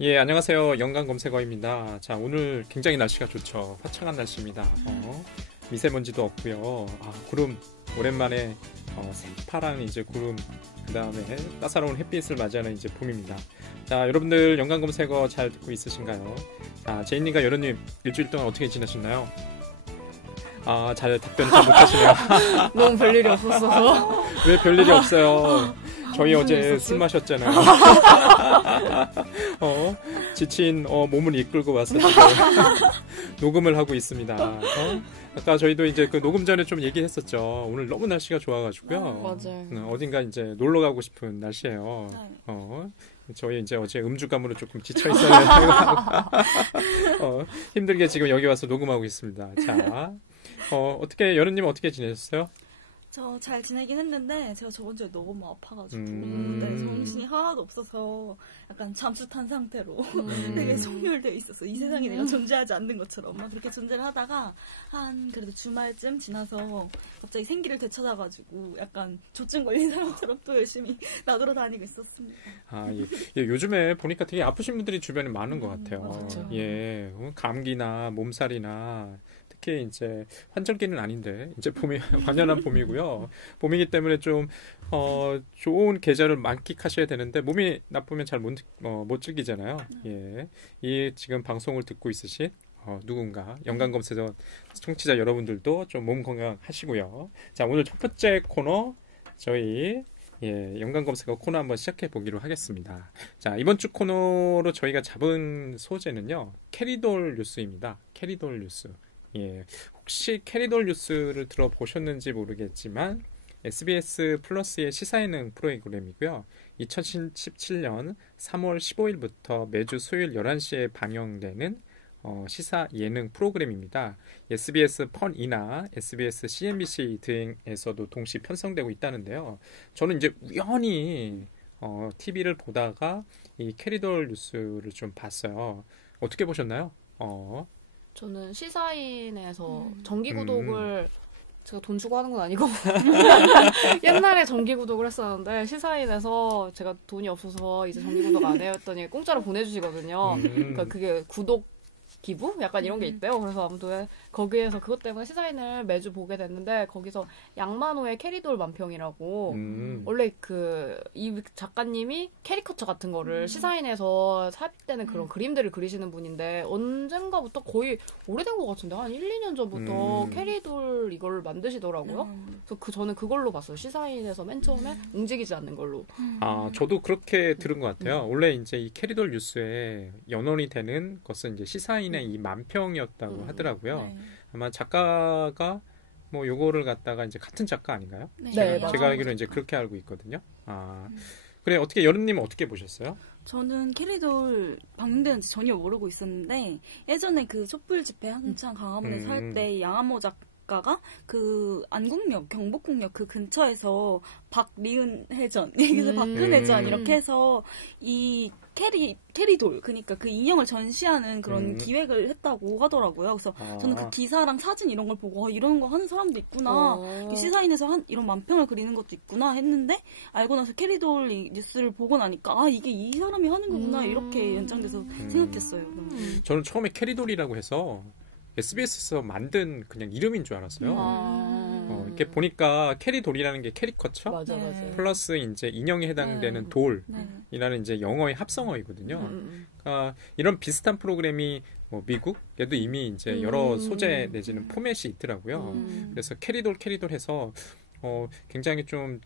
예, 안녕하세요. 영광검색어입니다. 자, 오늘 굉장히 날씨가 좋죠. 화창한 날씨입니다. 미세먼지도 없고요. 구름, 오랜만에 새파란 이제 구름, 그 다음에 따사로운 햇빛을 맞이하는 이제 봄입니다. 자, 여러분들 영광검색어 잘 듣고 있으신가요? 자, 제이님과 여론님 일주일 동안 어떻게 지내셨나요? 잘 답변 잘 못하시네요. 너무 별일이 없었어서. 왜 별일이 없어요? 저희 어제 술 마셨잖아요. 지친 몸을 이끌고 와서 지금 녹음을 하고 있습니다. 아까 저희도 이제 그 녹음 전에 좀 얘기했었죠. 오늘 너무 날씨가 좋아가지고요. 맞아요. 어딘가 이제 놀러 가고 싶은 날씨예요. 저희 이제 어제 음주감으로 조금 지쳐 있어요. 힘들게 지금 여기 와서 녹음하고 있습니다. 자, 어떻게 여름님 어떻게 지내셨어요? 저 잘 지내긴 했는데 제가 저번 주에 너무 아파가지고 네, 정신이 하나도 없어서 약간 잠수탄 상태로 되게 소멸되어 있었어. 이 세상에 내가 존재하지 않는 것처럼 막 그렇게 존재를 하다가 한 그래도 주말쯤 지나서 갑자기 생기를 되찾아가지고 약간 조증 걸린 사람처럼 또 열심히 나돌아다니고 있었습니다. 예, 요즘에 보니까 되게 아프신 분들이 주변에 많은 것 같아요. 맞죠. 예, 감기나 몸살이나 특히 이제 환절기는 아닌데 이제 봄이 완연한 봄이고요. 봄이기 때문에 좀 좋은 계절을 만끽하셔야 되는데 몸이 나쁘면 잘 못 즐기잖아요. 예, 이 지금 방송을 듣고 있으신 누군가 영광검색어 청취자 여러분들도 좀 몸 건강하시고요. 자, 오늘 첫 번째 코너 저희 영광검색어 코너 한번 시작해 보기로 하겠습니다. 자, 이번 주 코너로 저희가 잡은 소재는요, 캐리돌 뉴스입니다. 캐리돌 뉴스. 예, 혹시 캐리돌 뉴스를 들어보셨는지 모르겠지만 SBS 플러스의 시사예능 프로그램이고요. 2017년 3월 15일부터 매주 수요일 11시에 방영되는 시사 예능 프로그램입니다. SBS 펀이나 SBS CNBC 등에서도 동시 편성되고 있다는데요. 저는 이제 우연히 TV를 보다가 이 캐리돌 뉴스를 좀 봤어요. 어떻게 보셨나요? 저는 시사인에서 정기구독을 제가 돈 주고 하는 건 아니고 옛날에 정기구독을 했었는데 시사인에서 제가 돈이 없어서 이제 정기구독 안 해요 했더니 공짜로 보내주시거든요. 그러니까 그게 구독 기부? 약간 이런 게 있대요. 그래서 아무튼 거기에서 그것 때문에 시사인을 매주 보게 됐는데 거기서 양만호의 캐리돌 만평이라고 원래 이 작가님이 캐리커처 같은 거를 시사인에서 삽입되는 그런 그림들을 그리시는 분인데 언젠가부터 거의 오래된 것 같은데 한 1, 2년 전부터 캐리돌 이걸 만드시더라고요. 그래서 저는 그걸로 봤어요. 시사인에서 맨 처음에 움직이지 않는 걸로. 저도 그렇게 들은 것 같아요. 원래 이제 이 캐리돌 뉴스에 연원이 되는 것은 이제 시사인의 이 만평이었다고 하더라고요. 네. 아마 작가가 뭐 요거를 갖다가 이제 같은 작가 아닌가요? 네, 제가 알기로 이제 그렇게 알고 있거든요. 그래, 어떻게 여름님 어떻게 보셨어요? 저는 캐리돌 방영되는지 전혀 모르고 있었는데 예전에 그 촛불 집회 한창 강화문에 살 때 양한모 작가가 그 안국역, 경복궁역 그 근처에서 박리은 해전, 그래서 박근혜전 이렇게 해서 이 캐리돌, 그러니까 그 인형을 전시하는 그런 기획을 했다고 하더라고요. 그래서 저는 그 기사랑 사진 이런 걸 보고 이런 거 하는 사람도 있구나. 시사인에서 이런 만평을 그리는 것도 있구나 했는데 알고 나서 캐리돌 이 뉴스를 보고 나니까 이게 이 사람이 하는 거구나 이렇게 연장돼서 생각했어요. 저는 처음에 캐리돌이라고 해서 SBS에서 만든 그냥 이름인 줄 알았어요. 이렇게 보니까 캐리돌이라는 게 캐리커처 맞아. 플러스 이제 인형에 해당되는 돌이라는 이제 영어의 합성어이거든요. 그러니까 이런 비슷한 프로그램이 뭐 미국에도 이미 이제 여러 소재 내지는 포맷이 있더라고요. 그래서 캐리돌 해서 굉장히 좀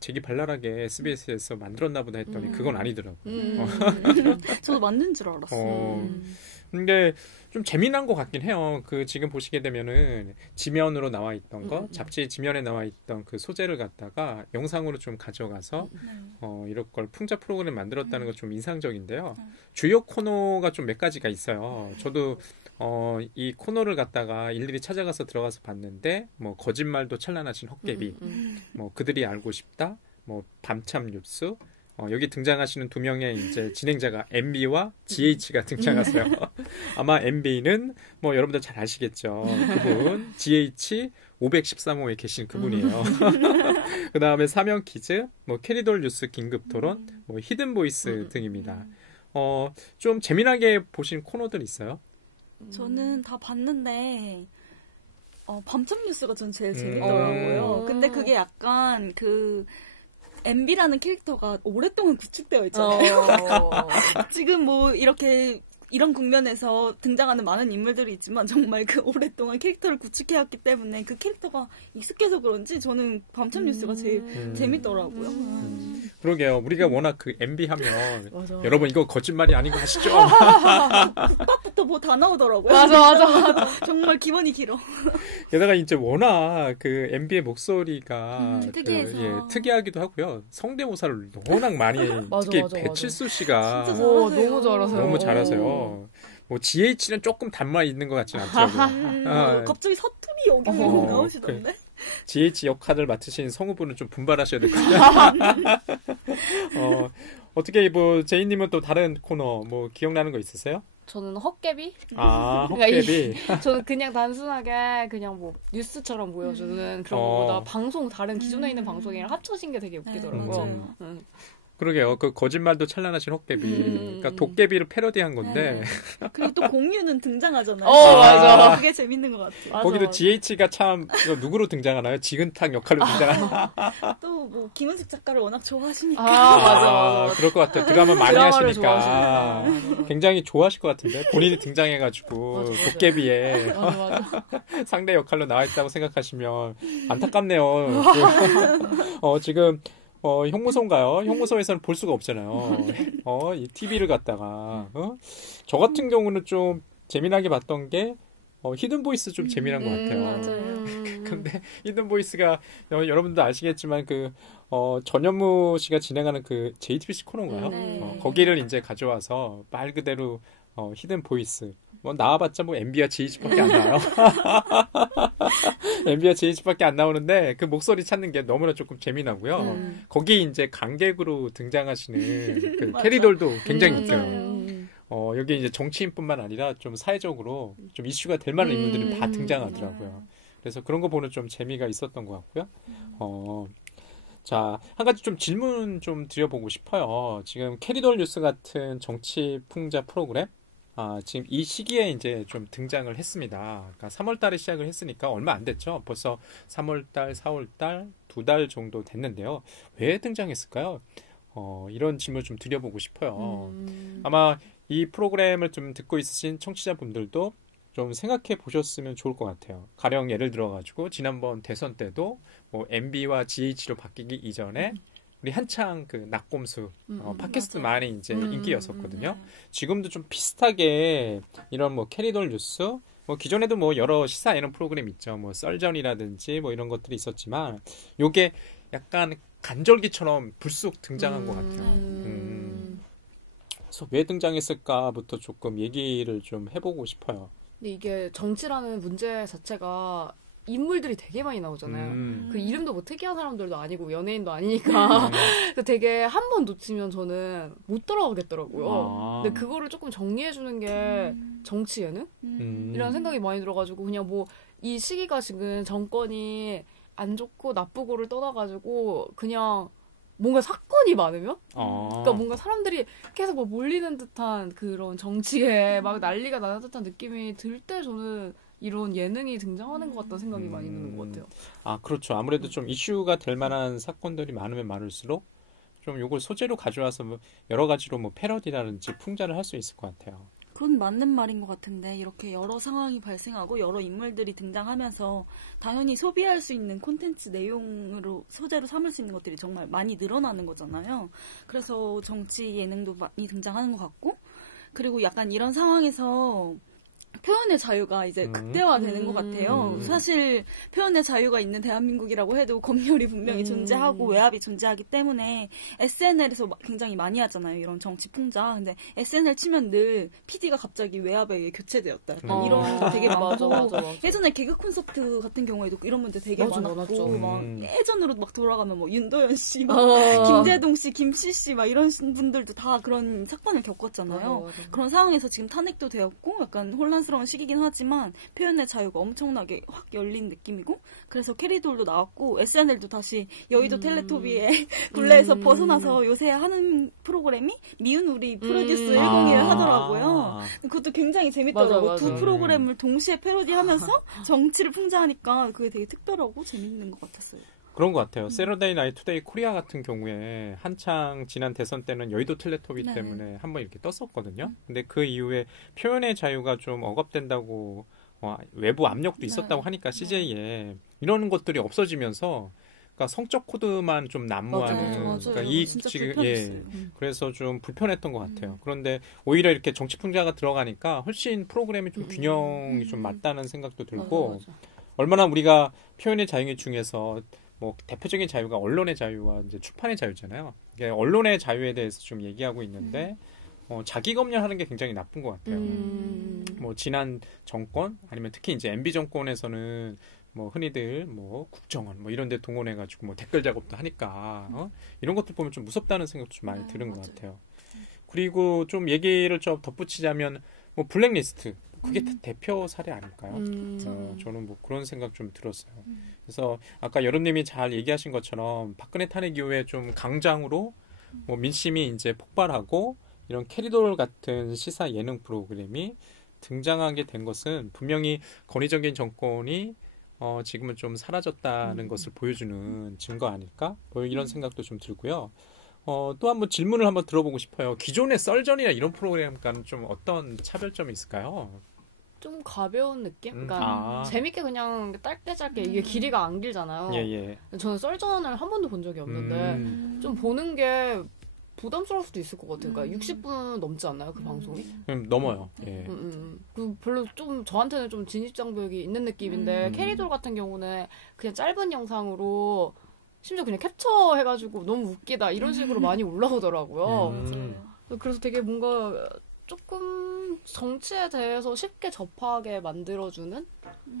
재기발랄하게 SBS에서 만들었나 보다 했더니 그건 아니더라고요. 저도 만든 줄 알았어요. 근데 좀 재미난 것 같긴 해요. 지금 보시게 되면은 지면으로 나와 있던 거, 잡지 지면에 나와 있던 그 소재를 갖다가 영상으로 좀 가져가서 이런 걸 풍자 프로그램 만들었다는 거 좀 인상적인데요. 주요 코너가 좀 몇 가지가 있어요. 저도 이 코너를 갖다가 일일이 찾아가서 들어가서 봤는데 뭐 거짓말도 찬란하신 헛개비, 뭐 그들이 알고 싶다, 뭐 밤참 뉴스, 여기 등장하시는 두 명의 이제 진행자가 MB와 GH가 등장하세요. 아마 MB는 뭐 여러분들 잘 아시겠죠. 그분 GH 513호에 계신 그분이에요. 그 다음에 사면 퀴즈, 뭐 캐리돌 뉴스 긴급 토론, 뭐 히든 보이스 등입니다. 좀 재미나게 보신 코너들 있어요? 저는 다 봤는데 밤참 뉴스가 전 제일 재밌더라고요. 근데 그게 약간 그 MB라는 캐릭터가 오랫동안 구축되어 있잖아요. 지금 뭐 이렇게 이런 국면에서 등장하는 많은 인물들이 있지만 정말 그 오랫동안 캐릭터를 구축해왔기 때문에 그 캐릭터가 익숙해서 그런지 저는 밤참 뉴스가 제일 재밌더라고요. 그러게요. 우리가 워낙 그 MB 하면 맞아. 여러분 이거 거짓말이 아닌 거 아시죠? 국밥부터 뭐 다 나오더라고요. 맞아. 정말 기본이 길어. 게다가 이제 워낙 그 MB의 목소리가 특이해서. 특이하기도 하고요. 성대모사를 워낙 많이 특히 배칠수 씨가 진짜 너무 잘하세요. 너무 잘하세요. 뭐 GH는 조금 단맛 있는 것 같지는 않더라고요. 갑자기 사투리 여기 나오시던데? GH 역할을 맡으신 성우분은 좀 분발하셔야 될 것 같아요. 어떻게 뭐 제이님은 또 다른 코너 뭐 기억나는 거 있으세요? 저는 헛개비? 헛개비. 저는 그냥 단순하게 그냥 뭐 뉴스처럼 보여주는 그런 것보다 방송 다른 기존에 있는 방송이랑 합쳐진 게 되게 웃기더라고요. 그러게요. 그 거짓말도 찬란하신 헛개비. 그러니까 도깨비를 패러디한 건데. 그리고 또 공유는 등장하잖아요. 맞아. 그게 재밌는 것 같아요. 거기도 GH가 참 누구로 등장하나요? 지근탁 역할로 등장하나요? 또 뭐 김은숙 작가를 워낙 좋아하시니까. 맞아. 그럴 것 같아요. 드라마 많이 하시니까 좋아하시니까. 굉장히 좋아하실 것 같은데 본인이 등장해가지고 맞아. 도깨비에 맞아. 상대 역할로 나와있다고 생각하시면 안타깝네요. 지금 형무소인가요? 형무소에서는 볼 수가 없잖아요. 이 TV를 갖다가 저 같은 경우는 좀 재미나게 봤던 게 히든보이스 좀 재미난 것 같아요. 맞아요. 근데 히든보이스가 여러분도 아시겠지만 그 전현무 씨가 진행하는 그 JTBC 코너인가요? 네. 거기를 이제 가져와서 말 그대로 히든보이스 뭐 나와봤자 뭐 MB와 GH밖에 안 나와요. MB와 GH밖에 안 나오는데 그 목소리 찾는 게 너무나 조금 재미나고요. 거기 이제 관객으로 등장하시는 그 캐리돌도 굉장히 웃겨요. 여기 이제 정치인뿐만 아니라 좀 사회적으로 좀 이슈가 될 만한 인물들이 다 등장하더라고요. 그래서 그런 거 보는 좀 재미가 있었던 것 같고요. 자, 한 가지 좀 질문 좀 드려보고 싶어요. 지금 캐리돌 뉴스 같은 정치 풍자 프로그램 지금 이 시기에 이제 좀 등장을 했습니다. 그러니까 3월 달에 시작을 했으니까 얼마 안 됐죠. 벌써 3월 달, 4월 달, 2달 정도 됐는데요. 왜 등장했을까요? 이런 질문 좀 드려보고 싶어요. 아마 이 프로그램을 좀 듣고 있으신 청취자분들도 좀 생각해 보셨으면 좋을 것 같아요. 가령 예를 들어가지고 지난번 대선 때도 뭐 MB와 GH로 바뀌기 이전에 우리 한창 그 낙곰수 팟캐스트 많이 이제 인기였었거든요. 지금도 좀 비슷하게 이런 뭐 캐리돌 뉴스 뭐 기존에도 뭐 여러 시사 이런 프로그램 있죠. 뭐 썰전이라든지 뭐 이런 것들이 있었지만 요게 약간 간절기처럼 불쑥 등장한 것 같아요. 그래서 왜 등장했을까부터 조금 얘기를 좀 해보고 싶어요. 근데 이게 정치라는 문제 자체가 인물들이 되게 많이 나오잖아요. 그 이름도 뭐 특이한 사람들도 아니고 연예인도 아니니까 되게 한 번 놓치면 저는 못 돌아오겠더라고요. 근데 그거를 조금 정리해주는 게 정치 예능? 이런 생각이 많이 들어가지고 그냥 뭐 이 시기가 지금 정권이 안 좋고 나쁘고를 떠나가지고 그냥 뭔가 사건이 많으면? 그러니까 뭔가 사람들이 계속 뭐 몰리는 듯한 그런 정치에 막 난리가 나는 듯한 느낌이 들 때 저는 이런 예능이 등장하는 것 같다는 생각이 많이 드는 것 같아요. 그렇죠. 아무래도 좀 이슈가 될 만한 사건들이 많으면 많을수록 좀 이걸 소재로 가져와서 뭐 여러 가지로 뭐 패러디라든지 풍자를 할 수 있을 것 같아요. 그건 맞는 말인 것 같은데 이렇게 여러 상황이 발생하고 여러 인물들이 등장하면서 당연히 소비할 수 있는 콘텐츠 내용으로 소재로 삼을 수 있는 것들이 정말 많이 늘어나는 거잖아요. 그래서 정치 예능도 많이 등장하는 것 같고 그리고 약간 이런 상황에서 표현의 자유가 이제 극대화되는 것 같아요. 사실 표현의 자유가 있는 대한민국이라고 해도 검열이 분명히 존재하고 외압이 존재하기 때문에 SNL에서 굉장히 많이 하잖아요. 이런 정치 풍자. 근데 SNL 치면 늘 PD가 갑자기 외압에 의해 교체되었다. 약간 이런 거 되게 많고 맞아. 예전에 개그 콘서트 같은 경우에도 이런 문제 되게 많았고 막 예전으로 막 돌아가면 뭐 윤도현 씨, 막 김재동 씨, 김씨 씨 막 이런 분들도 다 그런 사건을 겪었잖아요. 맞아. 그런 상황에서 지금 탄핵도 되었고 약간 혼란스러운 부담스러운 시기긴 하지만 표현의 자유가 엄청나게 확 열린 느낌이고 그래서 캐리돌도 나왔고 SNL도 다시 여의도 텔레토비의 굴레에서 벗어나서 요새 하는 프로그램이 미운 우리 프로듀스 101을 하더라고요. 그것도 굉장히 재밌더라고요. 맞아. 두 프로그램을 동시에 패러디하면서 정치를 풍자하니까 그게 되게 특별하고 재밌는 것 같았어요. 그런 것 같아요. 세러데이 나이트 투데이 코리아 같은 경우에 한창 지난 대선 때는 여의도 텔레토비 네. 때문에 한번 이렇게 떴었거든요. 근데 그 이후에 표현의 자유가 좀 억압된다고 외부 압력도 있었다고 하니까 CJ에 이런 것들이 없어지면서 그러니까 성적 코드만 좀 난무하는 맞아요. 그러니까 이 진짜 지금 불편했어요. 그래서 좀 불편했던 것 같아요. 그런데 오히려 이렇게 정치 풍자가 들어가니까 훨씬 프로그램이 좀 균형이 좀 맞다는 생각도 들고 맞아. 얼마나 우리가 표현의 자유 중에서 뭐 대표적인 자유가 언론의 자유와 이제 출판의 자유잖아요. 이게 언론의 자유에 대해서 좀 얘기하고 있는데 자기 검열하는 게 굉장히 나쁜 것 같아요. 뭐 지난 정권 아니면 특히 이제 MB 정권에서는 뭐 흔히들 뭐 국정원 뭐 이런 데 동원해가지고 뭐 댓글 작업도 하니까 이런 것들 보면 좀 무섭다는 생각도 좀 많이 드는 것 같아요. 그리고 좀 얘기를 좀 덧붙이자면 뭐 블랙리스트 그게 대표 사례 아닐까요? 저는 뭐 그런 생각 좀 들었어요. 그래서 아까 여름님이 잘 얘기하신 것처럼 박근혜 탄핵 이후에 좀 강장으로 뭐 민심이 이제 폭발하고 이런 캐리돌 같은 시사 예능 프로그램이 등장하게 된 것은 분명히 권위적인 정권이 지금은 좀 사라졌다는 것을 보여주는 증거 아닐까? 뭐 이런 생각도 좀 들고요. 또 한번 질문을 한번 들어보고 싶어요. 기존의 썰전이나 이런 프로그램과는 좀 어떤 차별점이 있을까요? 좀 가벼운 느낌? 그러니까 재밌게 그냥 짧게 이게 길이가 안 길잖아요. 예. 저는 썰전을 한 번도 본 적이 없는데 좀 보는 게 부담스러울 수도 있을 것 같아요. 그러니까 60분 넘지 않나요? 그 방송이? 넘어요. 예. 그 별로 좀 저한테는 좀 진입장벽이 있는 느낌인데 캐리돌 같은 경우는 그냥 짧은 영상으로 심지어 그냥 캡처해가지고 너무 웃기다 이런 식으로 많이 올라오더라고요. 그래서 되게 뭔가 조금 정치에 대해서 쉽게 접하게 만들어주는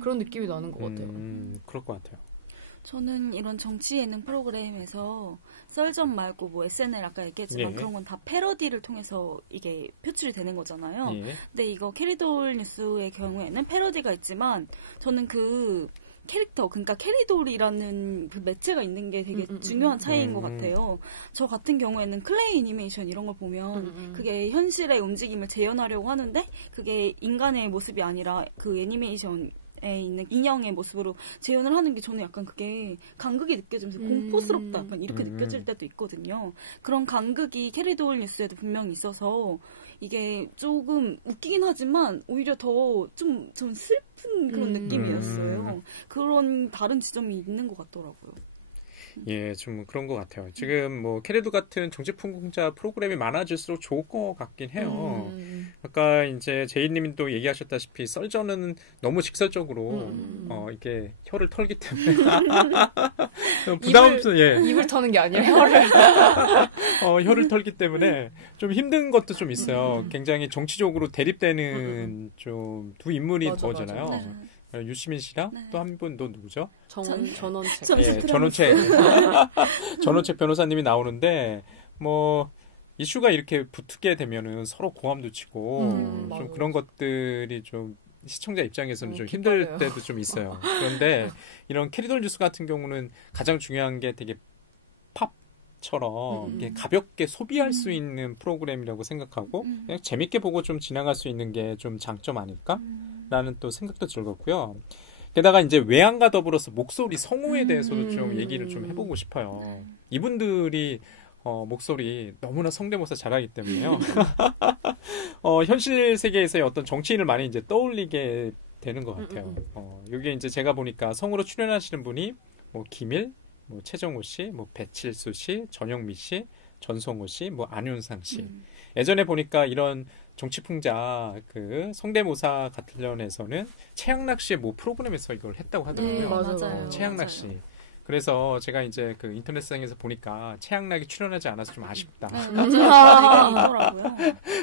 그런 느낌이 나는 것 같아요. 그럴 것 같아요. 저는 이런 정치 예능 프로그램에서 썰전 말고 뭐 SNL 아까 얘기했지만 그런 건 다 패러디를 통해서 이게 표출이 되는 거잖아요. 근데 이거 캐리돌 뉴스의 경우에는 패러디가 있지만 저는 그 캐릭터, 그러니까 캐리돌이라는 그 매체가 있는 게 되게 중요한 차이인 것 같아요. 저 같은 경우에는 클레이 애니메이션 이런 걸 보면 그게 현실의 움직임을 재현하려고 하는데 그게 인간의 모습이 아니라 그 애니메이션에 있는 인형의 모습으로 재현을 하는 게 저는 약간 그게 간극이 느껴지면서 공포스럽다 약간 이렇게 느껴질 때도 있거든요. 그런 간극이 캐리돌 뉴스에도 분명히 있어서 이게 조금 웃기긴 하지만 오히려 더 좀 슬픈 그런 느낌이었어요. 그런 다른 지점이 있는 것 같더라고요. 예, 좀 그런 것 같아요. 지금 뭐 캐리돌 같은 정치 풍자 프로그램이 많아질수록 좋을 것 같긴 해요. 아까 이제 제이님도 얘기하셨다시피 썰전은 너무 직설적으로 이게 혀를 털기 때문에 부담스러워. 입을 터는 게 아니라 혀를 혀를 털기 때문에 좀 힘든 것도 좀 있어요. 굉장히 정치적으로 대립되는 좀 두 인물이 나오잖아요. 유시민 씨랑 또 한 분 또 누구죠? 전원책. 예, 전원책 변호사님이 나오는데 뭐 이슈가 이렇게 붙게 되면은 서로 고함도 치고 좀 그런 것들이 좀 시청자 입장에서는 좀 힘들 때도 좀 있어요. 그런데 이런 캐리돌 뉴스 같은 경우는 가장 중요한 게 되게 팝처럼 이렇게 가볍게 소비할 수 있는 프로그램이라고 생각하고 그냥 재밌게 보고 좀 지나갈 수 있는 게 좀 장점 아닐까라는 또 생각도 들었고요. 게다가 이제 외양과 더불어서 목소리 성우에 대해서도 좀 얘기를 좀 해보고 싶어요. 이분들이 목소리 너무나 성대모사 잘하기 때문에요. 현실 세계에서의 어떤 정치인을 많이 이제 떠올리게 되는 것 같아요. 여기 이제 제가 보니까 성우로 출연하시는 분이 뭐 김일, 뭐 최정호 씨, 뭐 배칠수 씨, 전영미 씨, 전성호 씨, 뭐 안윤상 씨. 예전에 보니까 이런 정치풍자 그 성대모사 관련해서는 최양락 씨의 뭐 프로그램에서 이걸 했다고 하더라고요. 맞아요. 최양락 씨. 그래서 제가 이제 그 인터넷상에서 보니까 최양락이 출연하지 않아서 좀 아쉽다.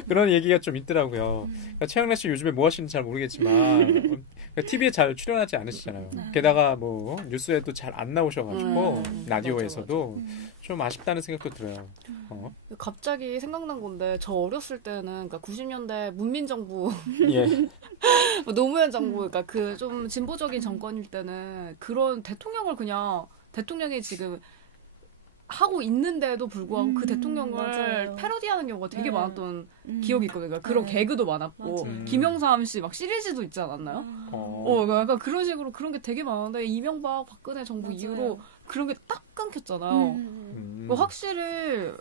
그런 얘기가 좀 있더라고요. 그러니까 최양락 씨 요즘에 뭐 하시는지 잘 모르겠지만 TV에 잘 출연하지 않으시잖아요. 게다가 뭐 뉴스에도 잘 안 나오셔가지고 라디오에서도 좀 아쉽다는 생각도 들어요. 갑자기 생각난 건데 저 어렸을 때는 그러니까 90년대 문민정부 예. 노무현 정부 그러니까 그 좀 진보적인 정권일 때는 그런 대통령을 그냥 대통령이 지금 하고 있는데도 불구하고 그 대통령을 맞아요. 패러디하는 경우가 되게 네. 많았던 기억이 있거든요. 그러니까 그런 네. 개그도 많았고 맞아요. 김영삼 씨 막 시리즈도 있지 않았나요? 약간 그런 식으로 그런 게 되게 많은데 이명박 박근혜 정부 맞아요. 이후로 그런 게 딱 끊겼잖아요. 음. 확실히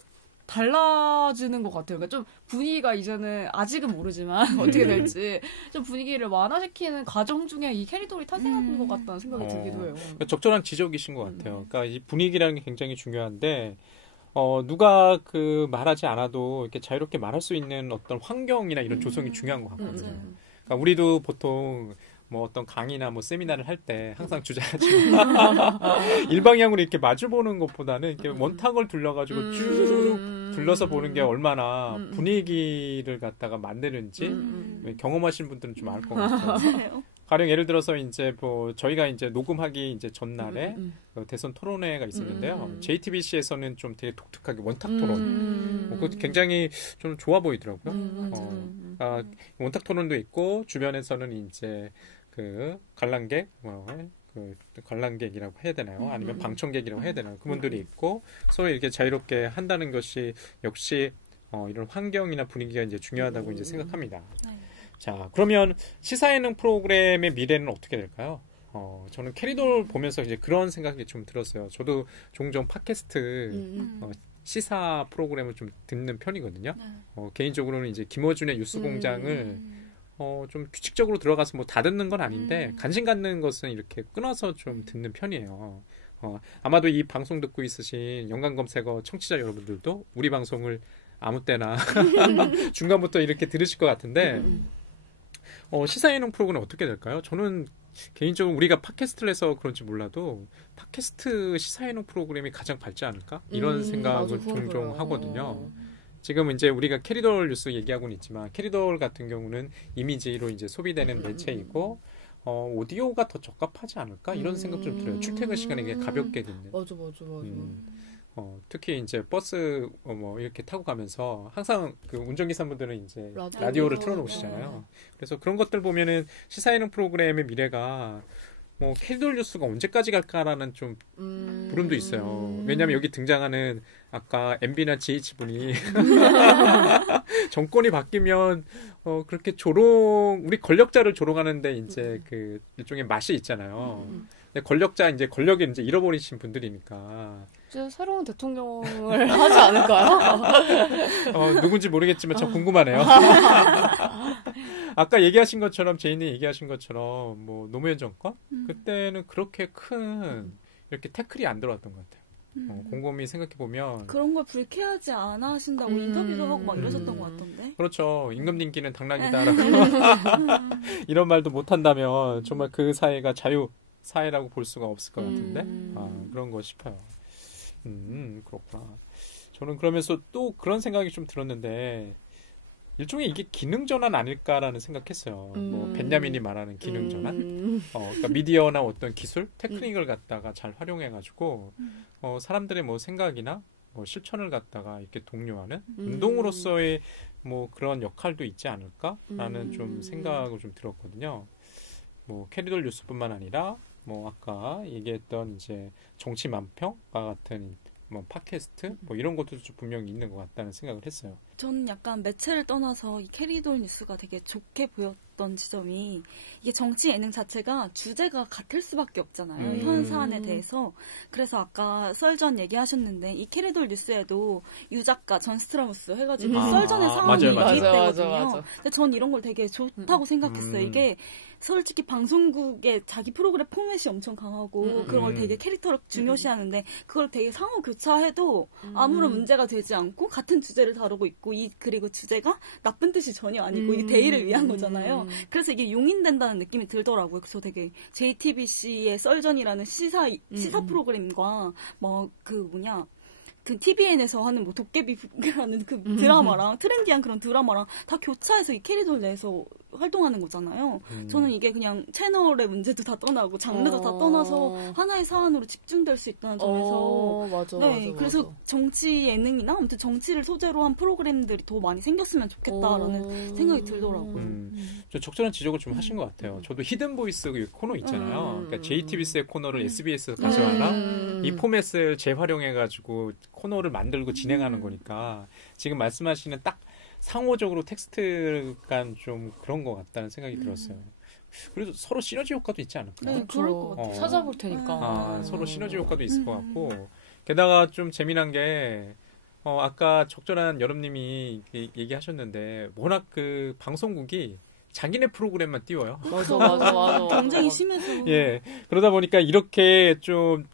달라지는 것 같아요. 그러니까 좀 분위기가 이제는 아직은 모르지만 어떻게 될지 좀 분위기를 완화시키는 과정 중에 이 캐릭터들이 탄생한 것 같다는 생각이 들기도 해요. 적절한 지적이신 것 같아요. 그러니까 이 분위기라는 게 굉장히 중요한데 누가 그 말하지 않아도 이렇게 자유롭게 말할 수 있는 어떤 환경이나 이런 조성이 중요한 것 같거든요. 그러니까 우리도 보통 뭐 어떤 강의나 뭐 세미나를 할 때 항상 주장하지만 일방향으로 이렇게 마주보는 것보다는 이렇게 원탁을 둘러가지고 쭉 둘러서 보는 게 얼마나 분위기를 갖다가 만드는지 경험하신 분들은 좀 알 것 같아요. 가령 예를 들어서 이제 뭐 저희가 이제 녹음하기 이제 전날에 대선 토론회가 있었는데요. JTBC에서는 좀 되게 독특하게 원탁 토론. 그것도 굉장히 좀 좋아 보이더라고요. 원탁 토론도 있고 주변에서는 이제 그 관람객 그 관람객이라고 해야 되나요? 아니면 방청객이라고 해야 되나요? 그분들이 있고 서로 이렇게 자유롭게 한다는 것이 역시 이런 환경이나 분위기가 이제 중요하다고 이제 생각합니다. 자, 그러면 시사예능 프로그램의 미래는 어떻게 될까요? 저는 캐리돌 보면서 이제 그런 생각이 좀 들었어요. 저도 종종 팟캐스트 시사 프로그램을 좀 듣는 편이거든요. 개인적으로는 이제 김어준의 뉴스공장을 좀 규칙적으로 들어가서 뭐 다 듣는 건 아닌데 관심 갖는 것은 이렇게 끊어서 좀 듣는 편이에요. 아마도 이 방송 듣고 있으신 연관검색어 청취자 여러분들도 우리 방송을 아무 때나 중간부터 이렇게 들으실 것 같은데 시사예능 프로그램은 어떻게 될까요? 저는 개인적으로 우리가 팟캐스트를 해서 그런지 몰라도 팟캐스트 시사예능 프로그램이 가장 밝지 않을까? 이런 생각을 종종 하거든요. 지금 이제 우리가 캐리돌 뉴스 얘기하고는 있지만 캐리돌 같은 경우는 이미지로 이제 소비되는 매체이고 오디오가 더 적합하지 않을까? 이런 생각 좀 들어요. 출퇴근 시간에 이게 가볍게 듣는. 맞아. 특히 이제 버스 뭐 이렇게 타고 가면서 항상 그 운전기사분들은 이제 라디오를 틀어놓으시잖아요. 그래서 그런 것들 보면은 시사예능 프로그램의 미래가 뭐 캐리돌 뉴스가 언제까지 갈까라는 좀 부름도 있어요. 왜냐하면 여기 등장하는 아까 MB나 GH분이 정권이 바뀌면 그렇게 우리 권력자를 조롱하는데 이제 그 일종의 맛이 있잖아요. 근데 권력을 이제 잃어버리신 분들이니까. 이제 새로운 대통령을 하지 않을까요? 누군지 모르겠지만 참 궁금하네요. 아까 얘기하신 것처럼 제이님 얘기하신 것처럼 뭐 노무현 정권 그때는 그렇게 큰 이렇게 태클이 안 들어왔던 것 같아요. 곰곰이 생각해 보면 그런 걸 불쾌하지 않아 하신다고 인터뷰도 하고 막 이러셨던 것 같던데. 그렇죠. 임금님기는 당나귀다라고 이런 말도 못 한다면 정말 그 사회가 자유 사회라고 볼 수가 없을 것 같은데 그런 거 싶어요. 그렇구나. 저는 그러면서 또 그런 생각이 좀 들었는데 일종의 이게 기능전환 아닐까라는 생각했어요. 뭐 벤야민이 말하는 기능전환. 그러니까 미디어나 어떤 기술, 테크닉을 갖다가 잘 활용해가지고 사람들의 뭐 생각이나 뭐 실천을 갖다가 이렇게 독려하는 운동으로서의 뭐 그런 역할도 있지 않을까라는 좀 생각을 좀 들었거든요. 뭐 캐리돌 뉴스뿐만 아니라 뭐 아까 얘기했던 이제 정치 만평과 같은 뭐 팟캐스트 뭐 이런 것도 좀 분명히 있는 것 같다는 생각을 했어요. 저는 약간 매체를 떠나서 이 캐리돌 뉴스가 되게 좋게 보였던 지점이 이게 정치 예능 자체가 주제가 같을 수밖에 없잖아요. 현 사안에 대해서. 그래서 아까 썰전 얘기하셨는데 이 캐리돌 뉴스에도 유 작가 전 스트라무스 해가지고 썰전의 상황이 기입되거든요. 근데 전 이런 걸 되게 좋다고 생각했어요. 이게 솔직히 방송국의 자기 프로그램 포맷이 엄청 강하고 그런 걸 되게 캐릭터를 중요시하는데 그걸 되게 상호 교차해도 아무런 문제가 되지 않고 같은 주제를 다루고 있고 그리고 주제가 나쁜 뜻이 전혀 아니고 이게 대의를 위한 거잖아요. 그래서 이게 용인된다는 느낌이 들더라고요. 그래서 되게 JTBC의 썰전이라는 시사 프로그램과 뭐 그 TVN에서 하는 뭐 도깨비라는 그 드라마랑 트렌디한 그런 드라마랑 다 교차해서 이 캐릭터를 내서 활동하는 거잖아요. 저는 이게 그냥 채널의 문제도 다 떠나고 장르도 다 떠나서 하나의 사안으로 집중될 수 있다는 점에서 맞아, 네, 맞아, 그래서 맞아. 정치 예능이나 아무튼 정치를 소재로 한 프로그램들이 더 많이 생겼으면 좋겠다라는 생각이 들더라고요. 좀 적절한 지적을 좀 하신 것 같아요. 저도 히든 보이스 그 코너 있잖아요. 그러니까 JTBC의 코너를 SBS에 가져와라. 이 포맷을 재활용해가지고 코너를 만들고 진행하는 거니까 지금 말씀하시는 딱 상호적으로 텍스트가 좀 그런 것 같다는 생각이 들었어요. 그래도 서로 시너지 효과도 있지 않을까? 네, 그럴 것 같아요. 찾아볼 테니까. 서로 시너지 효과도 있을 것 같고 게다가 좀 재미난 게 아까 적절한 여름님이 얘기하셨는데 워낙 그 방송국이 자기네 프로그램만 띄워요. 맞아. 경쟁이 심해서. 예. 그러다 보니까 이렇게 좀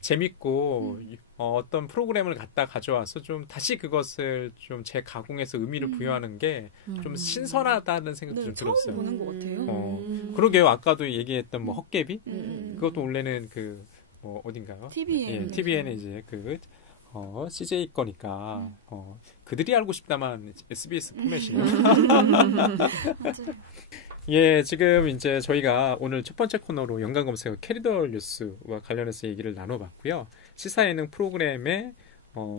재밌고 어떤 프로그램을 갖다 가져와서 좀 다시 그것을 좀 재가공해서 의미를 부여하는 게 좀 신선하다는 생각도 좀 처음 들었어요. 보는 것 같아요. 그러게요. 아까도 얘기했던 뭐 헛개비 그것도 원래는 그 어딘가요? TVN. 예, TVN에 이제 그 CJ 거니까 그들이 알고 싶다만 SBS 포맷이네요. 예, 지금 이제 저희가 오늘 첫 번째 코너로 연관 검색어 캐리더 뉴스와 관련해서 얘기를 나눠봤고요. 시사 예능 프로그램에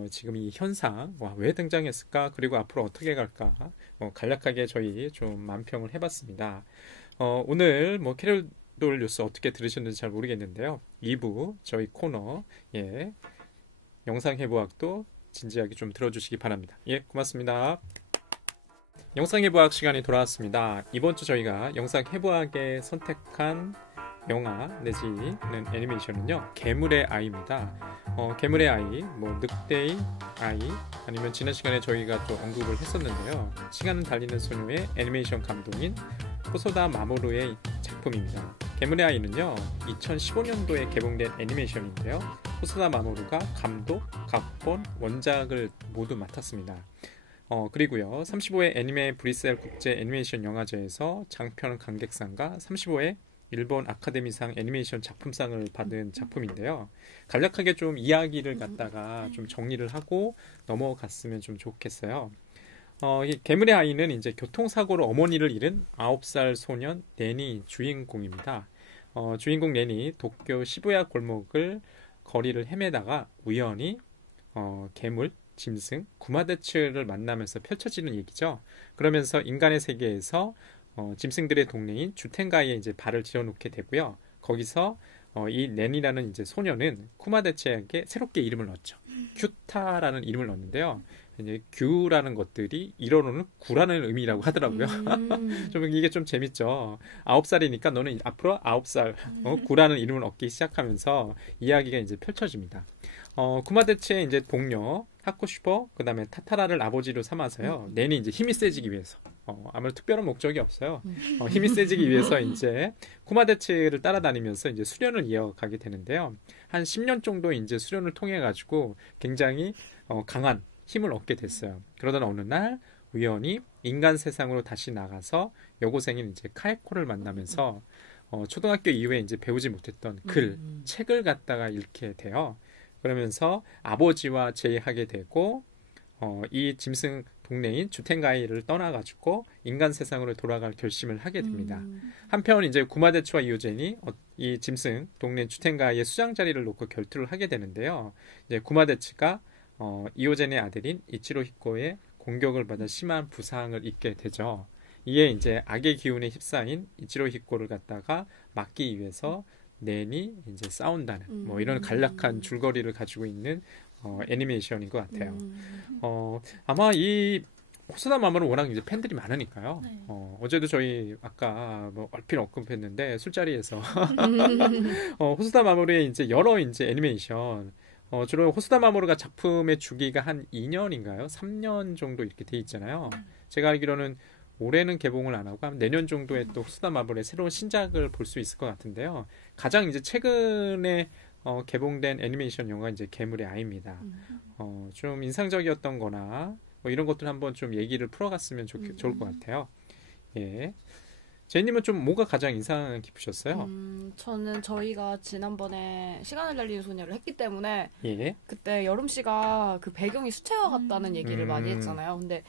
지금 이 현상 왜 등장했을까 그리고 앞으로 어떻게 갈까 간략하게 저희 좀 만평을 해봤습니다. 오늘 뭐 캐리더 뉴스 어떻게 들으셨는지 잘 모르겠는데요. 2부 저희 코너 영상 해부학도 진지하게 좀 들어주시기 바랍니다. 예, 고맙습니다. 영상 해부학 시간이 돌아왔습니다. 이번 주 저희가 영상 해부학에 선택한 영화 내지는 애니메이션은요, 괴물의 아이입니다. 괴물의 아이, 뭐 늑대의 아이, 아니면 지난 시간에 저희가 또 언급을 했었는데요. 시간은 달리는 소녀의 애니메이션 감독인 호소다 마모루의 작품입니다. 괴물의 아이는요, 2015년도에 개봉된 애니메이션인데요. 호소다 마모루가 감독, 각본, 원작을 모두 맡았습니다. 그리고요, 35회 애니메 브뤼셀 국제 애니메이션 영화제에서 장편 관객상과 35회 일본 아카데미상 애니메이션 작품상을 받은 작품인데요. 간략하게 좀 이야기를 갖다가 좀 정리를 하고 넘어갔으면 좀 좋겠어요. 이 괴물의 아이는 이제 교통사고로 어머니를 잃은 9살 소년 낸이 주인공입니다. 주인공 낸이 도쿄 시부야 골목을 거리를 헤매다가 우연히 괴물, 짐승, 구마대츠를 만나면서 펼쳐지는 얘기죠. 그러면서 인간의 세계에서 짐승들의 동네인 주텐가이에 이제 발을 들여놓게 되고요. 거기서 이 낸이라는 이제 소녀는 쿠마대츠에게 새롭게 이름을 넣었죠. 큐타라는 이름을 넣었는데요. 이제 규라는 것들이 일어로는 구라는 의미라고 하더라고요. 좀 이게 좀 재밌죠. 9살이니까 너는 앞으로 9살 구라는 이름을 얻기 시작하면서 이야기가 이제 펼쳐집니다. 쿠마대츠의 이제 동료 하쿠슈퍼 그다음에 타타라를 아버지로 삼아서요. 낸이 이제 힘이 세지기 위해서 아무래도 특별한 목적이 없어요. 힘이 세지기 위해서 이제 쿠마대츠를 따라다니면서 이제 수련을 이어가게 되는데요. 한 10년 정도 이제 수련을 통해 가지고 굉장히 강한 힘을 얻게 됐어요. 그러던 어느 날 우연히 인간 세상으로 다시 나가서 여고생인 이제 카에코를 만나면서 초등학교 이후에 이제 배우지 못했던 책을 갖다가 읽게 돼요. 그러면서 아버지와 재회하게 되고 이 짐승 동네인 주텐가이를 떠나가지고 인간 세상으로 돌아갈 결심을 하게 됩니다. 한편 이제 구마대츠와 이오젠이 이 짐승 동네 주텐가이의 수장 자리를 놓고 결투를 하게 되는데요. 이제 구마대츠가 이오젠의 아들인 이치로 히코의 공격을 받아 심한 부상을 입게 되죠. 이에 이제 악의 기운에 휩싸인 이치로 히코를 갖다가 막기 위해서 낸이 이제 싸운다는 뭐 이런 간략한 줄거리를 가지고 있는 애니메이션인 것 같아요. 아마 이 호소다 마모는 워낙 이제 팬들이 많으니까요. 네. 어제도 저희 아까 뭐 얼핏 언급했는데 술자리에서 호소다 마모르의 이제 여러 이제 애니메이션 주로 호소다 마모루가 작품의 주기가 한 2년인가요? 3년 정도 이렇게 돼 있잖아요. 제가 알기로는 올해는 개봉을 안 하고 내년 정도에 또 호소다 마모루의 새로운 신작을 볼 수 있을 것 같은데요. 가장 이제 최근에 개봉된 애니메이션 영화 이제 괴물의 아이입니다. 좀 인상적이었던 거나 뭐 이런 것들 한번 좀 얘기를 풀어갔으면 좋을 것 같아요. 예. 제이님은 좀 뭐가 가장 인상 깊으셨어요? 저는 저희가 지난번에 시간을 달리는 소녀를 했기 때문에 예. 그때 여름 씨가 그 배경이 수채화 같다는 얘기를 많이 했잖아요. 근데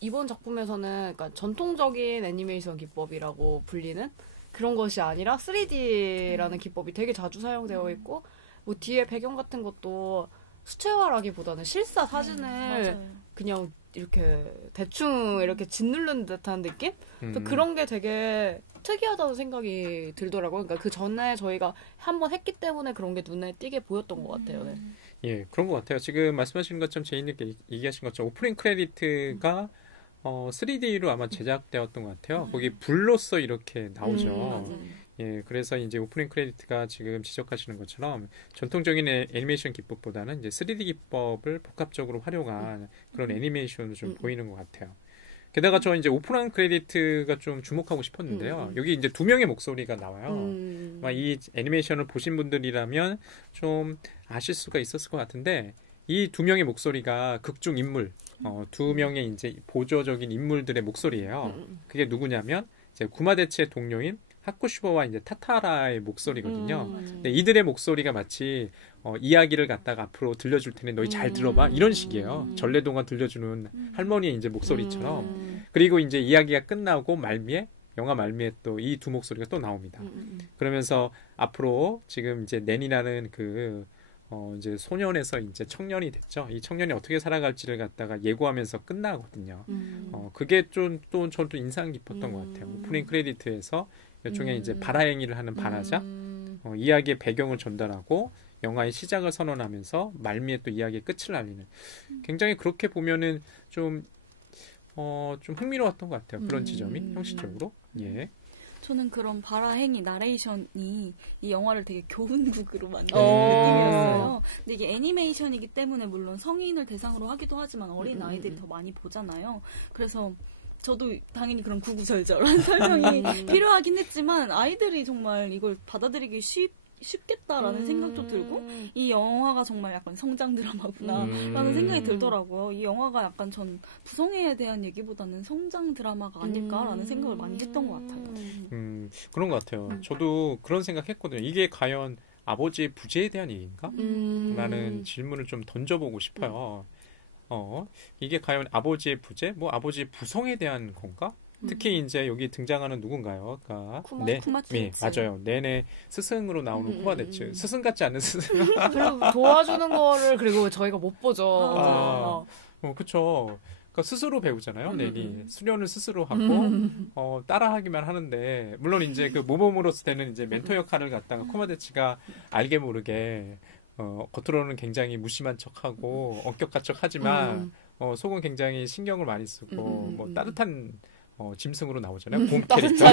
이번 작품에서는 그러니까 전통적인 애니메이션 기법이라고 불리는 그런 것이 아니라 3D라는 기법이 되게 자주 사용되어 있고 뭐 뒤에 배경 같은 것도 수채화라기보다는 실사 사진을 그냥 이렇게 대충 이렇게 짓누른 듯한 느낌? 그런 게 되게 특이하다는 생각이 들더라고요. 그러니까 그 전에 저희가 한번 했기 때문에 그런 게 눈에 띄게 보였던 것 같아요. 네. 예, 그런 것 같아요. 지금 말씀하신 것처럼 제이님께 얘기하신 것처럼 오프닝 크레디트가 3D로 아마 제작되었던 것 같아요. 거기 불로써 이렇게 나오죠. 예, 그래서 이제 오프닝 크레디트가 지금 지적하시는 것처럼 전통적인 애니메이션 기법보다는 이제 3D 기법을 복합적으로 활용한 그런 애니메이션으로 좀 보이는 것 같아요. 게다가 저 이제 오프닝 크레디트가 좀 주목하고 싶었는데요. 여기 이제 두 명의 목소리가 나와요. 이 애니메이션을 보신 분들이라면 좀 아실 수가 있었을 것 같은데 이 두 명의 목소리가 극중 인물, 두 명의 이제 보조적인 인물들의 목소리예요. 그게 누구냐면 이제 구마대치의 동료인 하쿠슈버와 이제 타타라의 목소리거든요. 근데 이들의 목소리가 마치 이야기를 갖다가 앞으로 들려줄 테니 너희 잘 들어봐 이런 식이에요. 전래동화 들려주는 할머니의 이제 목소리처럼. 그리고 이제 이야기가 끝나고 말미에 영화 말미에 또 이 두 목소리가 또 나옵니다. 그러면서 앞으로 지금 이제 낸이라는 그 이제 소년에서 이제 청년이 됐죠. 이 청년이 어떻게 살아갈지를 갖다가 예고하면서 끝나거든요. 그게 좀 또 저도 인상 깊었던 것 같아요. 오프닝 크레디트에서 일종의 이제 발화행위를 하는 발화자, 이야기의 배경을 전달하고 영화의 시작을 선언하면서 말미에 또 이야기의 끝을 알리는. 굉장히 그렇게 보면은 좀 흥미로웠던 것 같아요. 그런 지점이 형식적으로. 예. 저는 그런 발화행위 나레이션이 이 영화를 되게 교훈극으로 만드는 느낌이었어요. 근데 이게 애니메이션이기 때문에 물론 성인을 대상으로 하기도 하지만 어린 아이들이 더 많이 보잖아요. 그래서 저도 당연히 그런 구구절절한 설명이 필요하긴 했지만 아이들이 정말 이걸 받아들이기 쉽겠다라는 생각도 들고 이 영화가 정말 약간 성장 드라마구나 라는 생각이 들더라고요. 이 영화가 약간 전 부성애에 대한 얘기보다는 성장 드라마가 아닐까라는 생각을 많이 했던 것 같아요. 그런 것 같아요. 저도 그런 생각했거든요. 이게 과연 아버지의 부재에 대한 얘기인가? 라는 질문을 좀 던져보고 싶어요. 이게 과연 아버지의 부재? 뭐 아버지의 부성에 대한 건가? 특히 이제 여기 등장하는 누군가요? 그러니까 쿠마츠츠. 네, 맞아요. 내내 스승으로 나오는 쿠마데츠. 스승 같지 않은 스승. 그리고 도와주는 거를 그리고 저희가 못 보죠. 그렇죠. 그러니까 스스로 배우잖아요. 내니 수련을 스스로 하고 따라하기만 하는데 물론 이제 그 모범으로서 되는 이제 멘토 역할을 갖다가 쿠마데츠가 알게 모르게 겉으로는 굉장히 무심한 척하고 엄격한 척하지만 속은 굉장히 신경을 많이 쓰고 뭐 따뜻한 짐승으로 나오잖아요. 곰 캐릭터.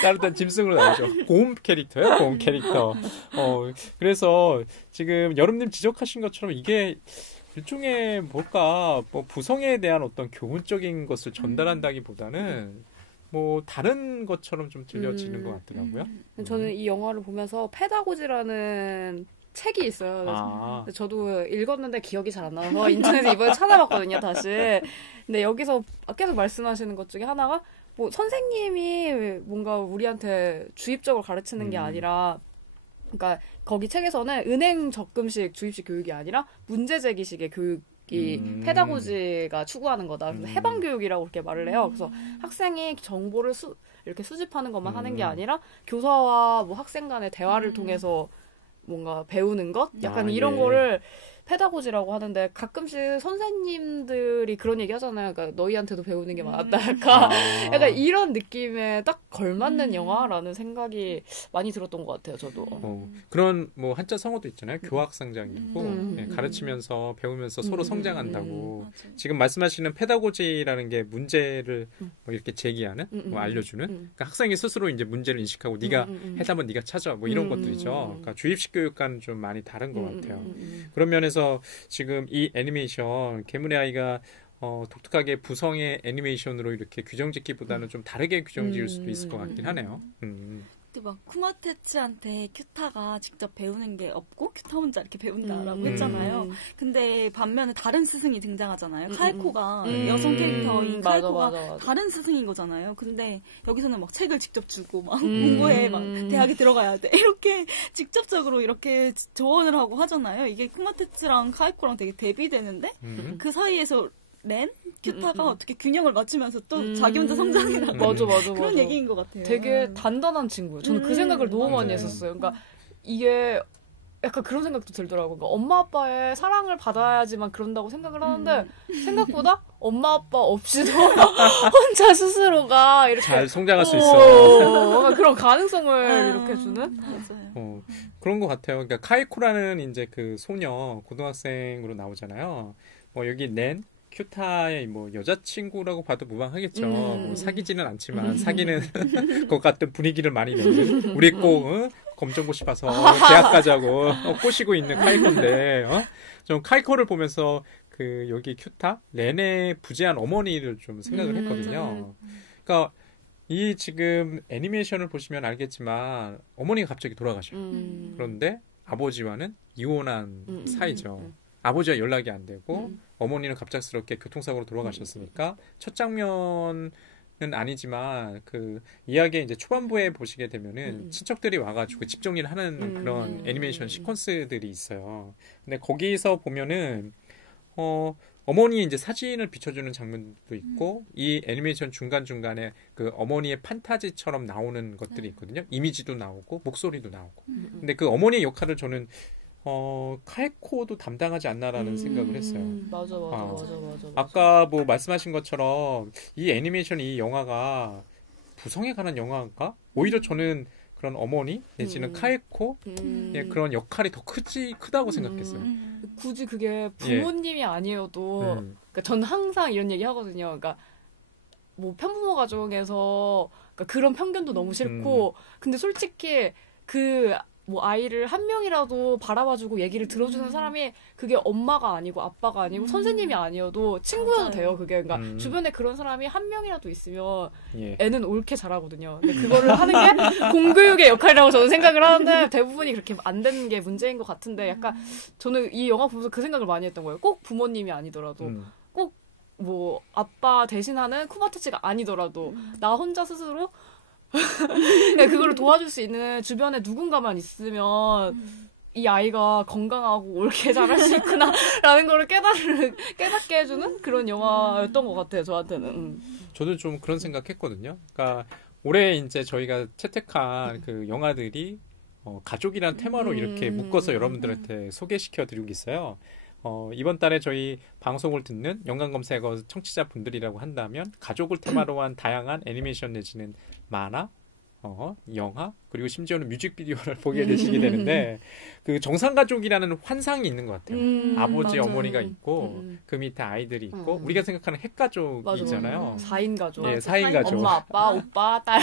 따뜻한 짐승으로 나오죠. 곰 캐릭터예요. 곰 캐릭터. 그래서 지금 여름님 지적하신 것처럼 이게 일종의 뭘까 뭐 부성에 대한 어떤 교훈적인 것을 전달한다기보다는 뭐 다른 것처럼 좀 들려지는 것 같더라고요. 저는 이 영화를 보면서 페다고지라는 책이 있어요. 저도 읽었는데 기억이 잘 안 나서 인터넷에 이번에 찾아봤거든요, 다시. 근데 여기서 계속 말씀하시는 것 중에 하나가 뭐 선생님이 뭔가 우리한테 주입적으로 가르치는 게 아니라 그러니까 거기 책에서는 은행 적금식 주입식 교육이 아니라 문제 제기식의 교육이 페다고지가 추구하는 거다. 그래서 해방 교육이라고 그렇게 말을 해요. 그래서 학생이 정보를 이렇게 수집하는 것만 하는 게 아니라 교사와 뭐 학생 간의 대화를 통해서 뭔가 배우는 것? 약간 이런 거를 페다고지라고 하는데 가끔씩 선생님들이 그런 얘기 하잖아요. 그러니까 너희한테도 배우는 게 많았다. 약간 이런 느낌에 딱 걸맞는 영화라는 생각이 많이 들었던 것 같아요. 저도. 그런 뭐 한자 성어도 있잖아요. 교학상장이고 가르치면서 배우면서 서로 성장한다고. 지금 말씀하시는 페다고지라는 게 문제를 뭐 이렇게 제기하는, 뭐 알려주는. 그러니까 학생이 스스로 이제 문제를 인식하고 네가 해답은 네가 찾아. 뭐 이런 것들이죠. 그러니까 주입식 교육과는 좀 많이 다른 것 같아요. 그런 면에서 지금 이 애니메이션 괴물의 아이가 독특하게 부성의 애니메이션으로 이렇게 규정 짓기보다는 좀 다르게 규정 지을 수도 있을 것 같긴 하네요. 근데 막 쿠마테츠한테 큐타가 직접 배우는 게 없고 큐타 혼자 이렇게 배운다라고 했잖아요. 근데 반면에 다른 스승이 등장하잖아요. 카이코가 여성 캐릭터인 카이코가 맞아. 다른 스승인 거잖아요. 근데 여기서는 막 책을 직접 주고 막 공부해 막 대학에 들어가야 돼 이렇게 직접적으로 이렇게 조언을 하고 하잖아요. 이게 쿠마테츠랑 카이코랑 되게 대비되는데 그 사이에서 렌? 큐타가 어떻게 균형을 맞추면서 또 자기 혼자 성장해나가 맞아. 그런 얘기인 것 같아요. 되게 단단한 친구예요. 저는 그 생각을 너무 많이 했었어요. 그러니까 이게 약간 그런 생각도 들더라고요. 그러니까 엄마 아빠의 사랑을 받아야지만 그런다고 생각을 하는데 생각보다 엄마 아빠 없이도 혼자 스스로가 이렇게 잘 성장할 수 있어. 그런 가능성을 이렇게 주는 맞아요. 그런 것 같아요. 그러니까 카이코라는 이제 그 소녀 고등학생으로 나오잖아요. 뭐 여기 넨 큐타의 뭐 여자친구라고 봐도 무방하겠죠. 뭐 사귀지는 않지만 사귀는 것 같은 분위기를 많이 내는 우리 꼭 검정고시 봐서 대학 가자고 꼬시고 있는 카이코인데 좀 카이코를 보면서 그 여기 큐타 렌의 부재한 어머니를 좀 생각을 했거든요. 그러니까 이 지금 애니메이션을 보시면 알겠지만 어머니가 갑자기 돌아가셔요. 그런데 아버지와는 이혼한 사이죠. 아버지와 연락이 안 되고 어머니는 갑작스럽게 교통사고로 돌아가셨으니까 첫 장면은 아니지만 그 이야기의 이제 초반부에 보시게 되면은 친척들이 와가지고 집 정리를 하는 그런 애니메이션 시퀀스들이 있어요. 근데 거기서 보면은 어머니의 이제 사진을 비춰주는 장면도 있고 이 애니메이션 중간중간에 그 어머니의 판타지처럼 나오는 것들이 있거든요. 이미지도 나오고 목소리도 나오고. 근데 그 어머니의 역할을 저는 카이코도 담당하지 않나라는 생각을 했어요. 맞아. 아까 뭐 말씀하신 것처럼 이 애니메이션 이 영화가 부성에 관한 영화인가? 오히려 저는 그런 어머니 내지는 카이코 그런 역할이 더 크다고 생각했어요. 굳이 그게 부모님이 아니어도 그러니까 전 항상 이런 얘기 하거든요. 그러니까 뭐 편부모 가정에서 그러니까 그런 편견도 너무 싫고 근데 솔직히 그 뭐 아이를 한 명이라도 바라봐주고 얘기를 들어주는 사람이 그게 엄마가 아니고 아빠가 아니고 선생님이 아니어도 친구여도 돼요. 그게 그러니까 주변에 그런 사람이 한 명이라도 있으면 애는 옳게 자라거든요. 근데 그거를 하는 게 공교육의 역할이라고 저는 생각을 하는데 대부분이 그렇게 안 되는 게 문제인 것 같은데 약간 저는 이 영화 보면서 그 생각을 많이 했던 거예요. 꼭 부모님이 아니더라도 꼭 뭐 아빠 대신하는 쿠마테츠가 아니더라도 나 혼자 스스로 그거를 도와줄 수 있는 주변에 누군가만 있으면 이 아이가 건강하고 옳게 자랄 수 있구나라는 거를 깨닫게 해주는 그런 영화였던 것 같아요. 저한테는. 저도 좀 그런 생각했거든요. 그러니까 올해 이제 저희가 채택한 그 영화들이 가족이란 테마로 이렇게 묶어서 여러분들한테 소개시켜 드리고 있어요. 이번 달에 저희 방송을 듣는 연관검색어 청취자분들이라고 한다면 가족을 테마로 한 다양한 애니메이션 내지는 만화, 영화, 그리고 심지어는 뮤직비디오를 보게 되시게 되는데 그 정상가족이라는 환상이 있는 것 같아요. 아버지, 맞아. 어머니가 있고 그 밑에 아이들이 있고 우리가 생각하는 핵가족이잖아요. 4인 가족. 예, 4인 가족. 엄마, 아빠, 오빠, 딸.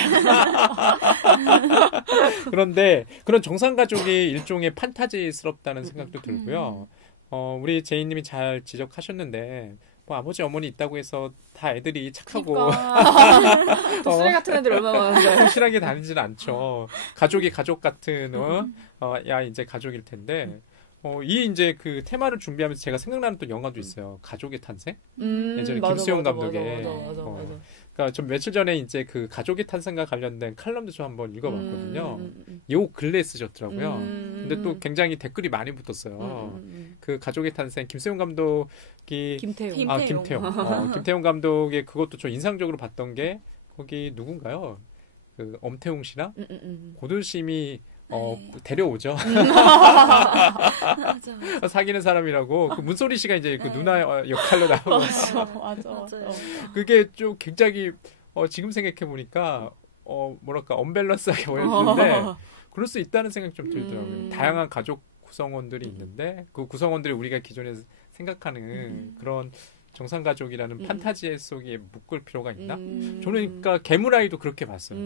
그런데 그런 정상가족이 일종의 판타지스럽다는 생각도 들고요. 우리 제이님이 잘 지적하셨는데 뭐 아버지 어머니 있다고 해서 다 애들이 착하고 그러니까. 쓰레기 같은 애들 얼마나 많은데 확실하게 다니지는 않죠. 가족이 가족 같은 야 이제 가족일 텐데 이 이제 그 테마를 준비하면서 제가 생각나는 또 영화도 있어요. 가족의 탄생. 예전에 김수영 감독의. 맞아. 그러니까 좀 며칠 전에 이제 그 가족의 탄생과 관련된 칼럼도 좀 한번 읽어봤거든요. 요 근래에 쓰셨더라고요. 근데 또 굉장히 댓글이 많이 붙었어요. 그 가족의 탄생 김수영 감독이 김태용. 김태용 감독의 그것도 좀 인상적으로 봤던 게 거기 누군가요? 그 엄태웅 씨랑 고들심이 데려오죠. 맞아. 사귀는 사람이라고 그 문소리 씨가 이제 그 누나 역할로 나오고 맞아. 그게 좀 굉장히 지금 생각해 보니까 뭐랄까 언밸런스하게 보였는데 그럴 수 있다는 생각이 좀 들더라고요. 다양한 가족 구성원들이 있는데 그 구성원들이 우리가 기존에 생각하는 그런 정상가족이라는 판타지 속에 묶을 필요가 있나? 저는 그러니까 괴물아이도 그렇게 봤어요.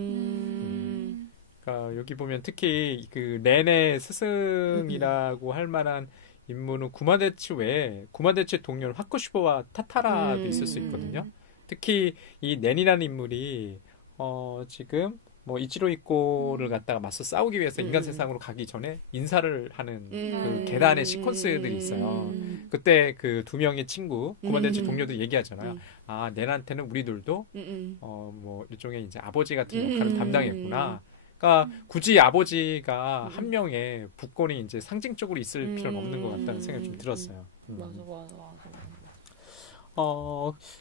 여기 보면 특히 그 렌의 스승이라고 할 만한 인물은 구마데치 외에 구마데치 동료는 하쿠슈보와 타타라도 있을 수 있거든요. 특히 이 렌이라는 인물이 지금 뭐 이치로 이코를 갖다가 맞서 싸우기 위해서 인간 세상으로 가기 전에 인사를 하는 그 계단의 시퀀스들이 있어요. 그때 그 두 명의 친구 고만대치 동료들 얘기하잖아요. 아, 낸한테는 우리들도 뭐 일종의 이제 아버지 같은 역할을 담당했구나. 그러니까 굳이 아버지가 한 명의 부권이 이제 상징적으로 있을 필요는 없는 것 같다는 생각이 좀 들었어요. 맞아.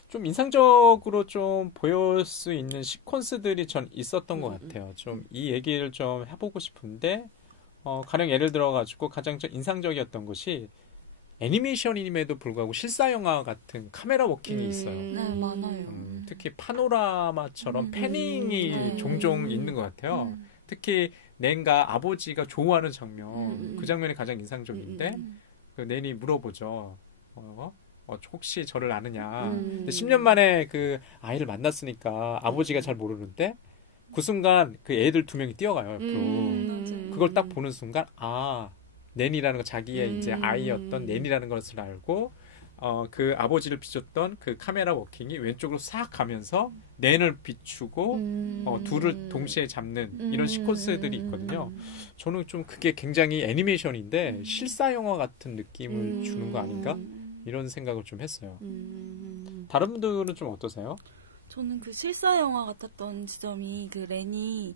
좀 인상적으로 좀 보일 수 있는 시퀀스들이 전 있었던 것 같아요. 좀 이 얘기를 좀 해보고 싶은데, 가령 예를 들어가지고 가장 좀 인상적이었던 것이 애니메이션임에도 불구하고 실사 영화 같은 카메라 워킹이 있어요. 네, 많아요. 특히 파노라마처럼 패닝이 종종 있는 것 같아요. 특히 낸과 아버지가 좋아하는 장면, 그 장면이 가장 인상적인데, 그 낸이 물어보죠. 혹시 저를 아느냐. 10년 만에 그 아이를 만났으니까 아버지가 잘 모르는데 그 순간 그 애들 두 명이 뛰어가요, 옆으로. 그걸 딱 보는 순간, 아, 낸이라는 거 자기의 이제 아이였던 낸이라는 것을 알고, 그 아버지를 비췄던 그 카메라 워킹이 왼쪽으로 싹 가면서 낸을 비추고, 둘을 동시에 잡는 이런 시퀀스들이 있거든요. 저는 좀 그게 굉장히 애니메이션인데 실사 영화 같은 느낌을 주는 거 아닌가? 이런 생각을 좀 했어요. 다른 분들은 좀 어떠세요? 저는 그 실사 영화 같았던 지점이 그 렌이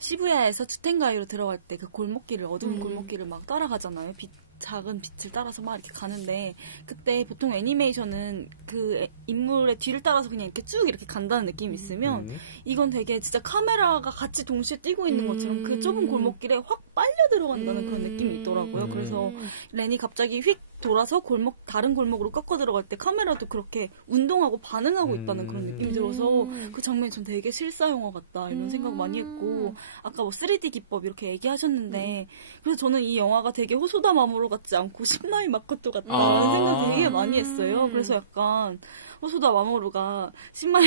시부야에서 주텐가이로 들어갈 때 그 골목길을 어두운 골목길을 막 따라가잖아요. 작은 빛을 따라서 막 이렇게 가는데 그때 보통 애니메이션은 그 인물의 뒤를 따라서 그냥 이렇게 쭉 이렇게 간다는 느낌이 있으면 이건 되게 진짜 카메라가 같이 동시에 뛰고 있는 것처럼 그 좁은 골목길에 확 빨려 들어간다는 그런 느낌이 있더라고요. 그래서 렌이 갑자기 휙 돌아서 다른 골목으로 꺾어 들어갈 때 카메라도 그렇게 운동하고 반응하고 있다는 그런 느낌이 들어서 그 장면이 전 되게 실사 영화 같다 이런 생각 많이 했고 아까 뭐 3D 기법 이렇게 얘기하셨는데 그래서 저는 이 영화가 되게 호소다 마모로 같지 않고 신마이 마코토 같다는 생각 되게 많이 했어요. 그래서 약간 호소다 마모루가 신마이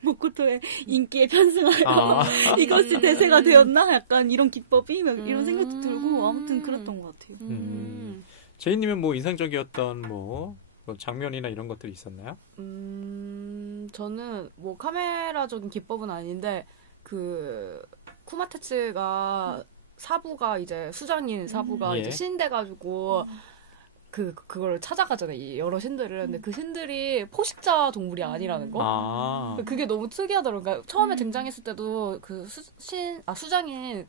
마코토의 인기에 편승하여 이것이 대세가 되었나? 약간 이런 기법이 이런 생각도 들고 아무튼 그랬던 것 같아요. 제이님은 뭐 인상적이었던 뭐 장면이나 이런 것들이 있었나요? 저는 뭐 카메라적인 기법은 아닌데 그 쿠마테츠가 사부가 이제 수장인 사부가 이제 신돼가지고 그걸 찾아가잖아요. 이 여러 신들을. 근데 그 신들이 포식자 동물이 아니라는 거. 그게 너무 특이하더라고요. 그러니까 처음에 등장했을 때도 그 수장인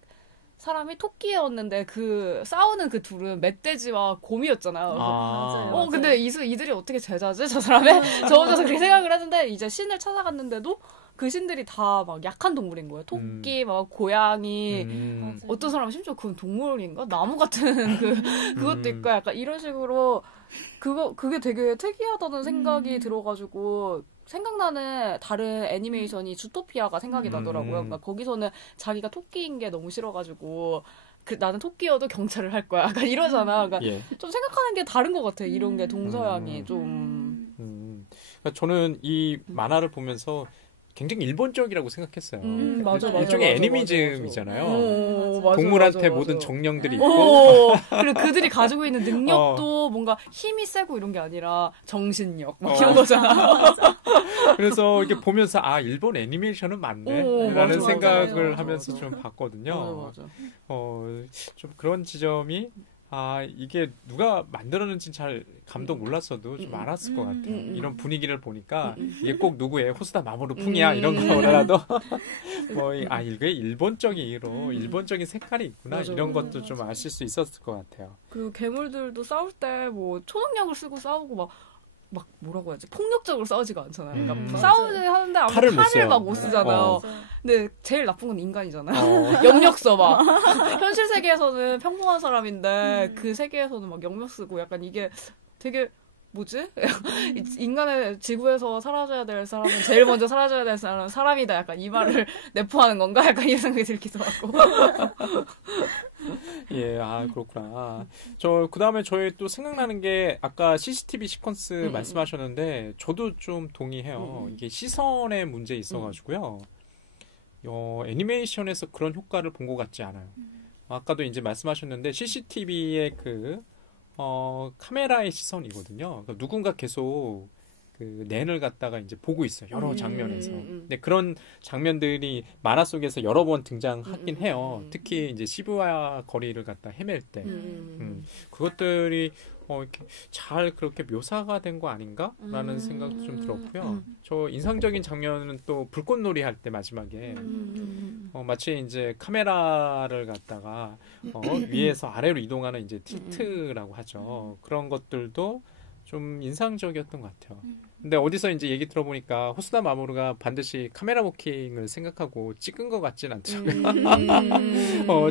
사람이 토끼였는데 그 싸우는 그 둘은 멧돼지와 곰이었잖아요. 맞아요. 근데 이들이 어떻게 제자지? 저 사람의? 저 혼자서 그렇게 생각을 했는데 이제 신을 찾아갔는데도 그 신들이 다 막 약한 동물인 거예요. 토끼, 막 고양이, 어떤 사람은 심지어 그건 동물인가? 나무 같은 그것도 있고 약간 이런 식으로 그게 되게 특이하다는 생각이 들어가지고 생각나는 다른 애니메이션이 주토피아가 생각이 나더라고요. 그러니까 거기서는 자기가 토끼인 게 너무 싫어가지고 나는 토끼여도 경찰을 할 거야. 약간 이러잖아. 그러니까 좀 생각하는 게 다른 것 같아요. 이런 게 동서양이 좀. 그러니까 저는 이 만화를 보면서 굉장히 일본적이라고 생각했어요. 맞아. 일종의 애니미즘이잖아요. 맞아, 동물한테 맞아. 모든 정령들이 있고 그리고 그들이 가지고 있는 능력도 뭔가 힘이 세고 이런 게 아니라 정신력 막 이런 거잖아. 그래서 이렇게 보면서 일본 애니메이션은 맞네 라는 생각을 맞아. 하면서 좀 봤거든요. 맞아. 좀 그런 지점이 이게 누가 만들었는지 잘 감독 몰랐어도 좀 알았을 것 같아요. 이런 분위기를 보니까 이게 꼭 누구의 호소다 마모루 풍이야 이런 거라도 이게 일본적인 색깔이 있구나 이런 것도 좀 아실 수 있었을 것 같아요. 그리고 괴물들도 싸울 때 뭐 초능력을 쓰고 싸우고 막 뭐라고 해야지 폭력적으로 싸우지가 않잖아요. 그러니까 싸우지 하는데 아무도 칼을 막 못 쓰잖아요. 근데 제일 나쁜 건 인간이잖아요. 역력 써 막. 현실 세계에서는 평범한 사람인데 그 세계에서는 막 역력 쓰고 약간 이게 되게 뭐지? 인간의 지구에서 사라져야 될 사람은 제일 먼저 사라져야 될 사람은 사람이다. 약간 이 말을 내포하는 건가? 약간 이런 생각이 들기도 하고. 그렇구나. 그 다음에 저희 또 생각나는 게 아까 CCTV 시퀀스 말씀하셨는데 저도 좀 동의해요. 이게 시선의 문제 있어가지고요. 애니메이션에서 그런 효과를 본 것 같지 않아요. 아까도 이제 말씀하셨는데 CCTV의 카메라의 시선이거든요. 그러니까 누군가 계속 그 낸을 갖다가 이제 보고 있어요. 여러 장면에서. 근데 그런 장면들이 만화 속에서 여러 번 등장하긴 해요. 특히 이제 시부야 거리를 갖다 헤맬 때. 그것들이 이렇게 잘 그렇게 묘사가 된 거 아닌가라는 생각도 좀 들었고요. 저 인상적인 장면은 또 불꽃놀이 할 때 마지막에 마치 이제 카메라를 갖다가 위에서 아래로 이동하는 이제 틸트라고 하죠. 그런 것들도 좀 인상적이었던 것 같아요. 근데 어디서 이제 얘기 들어보니까 호소다 마모루가 반드시 카메라 워킹을 생각하고 찍은 것 같진 않더라고요.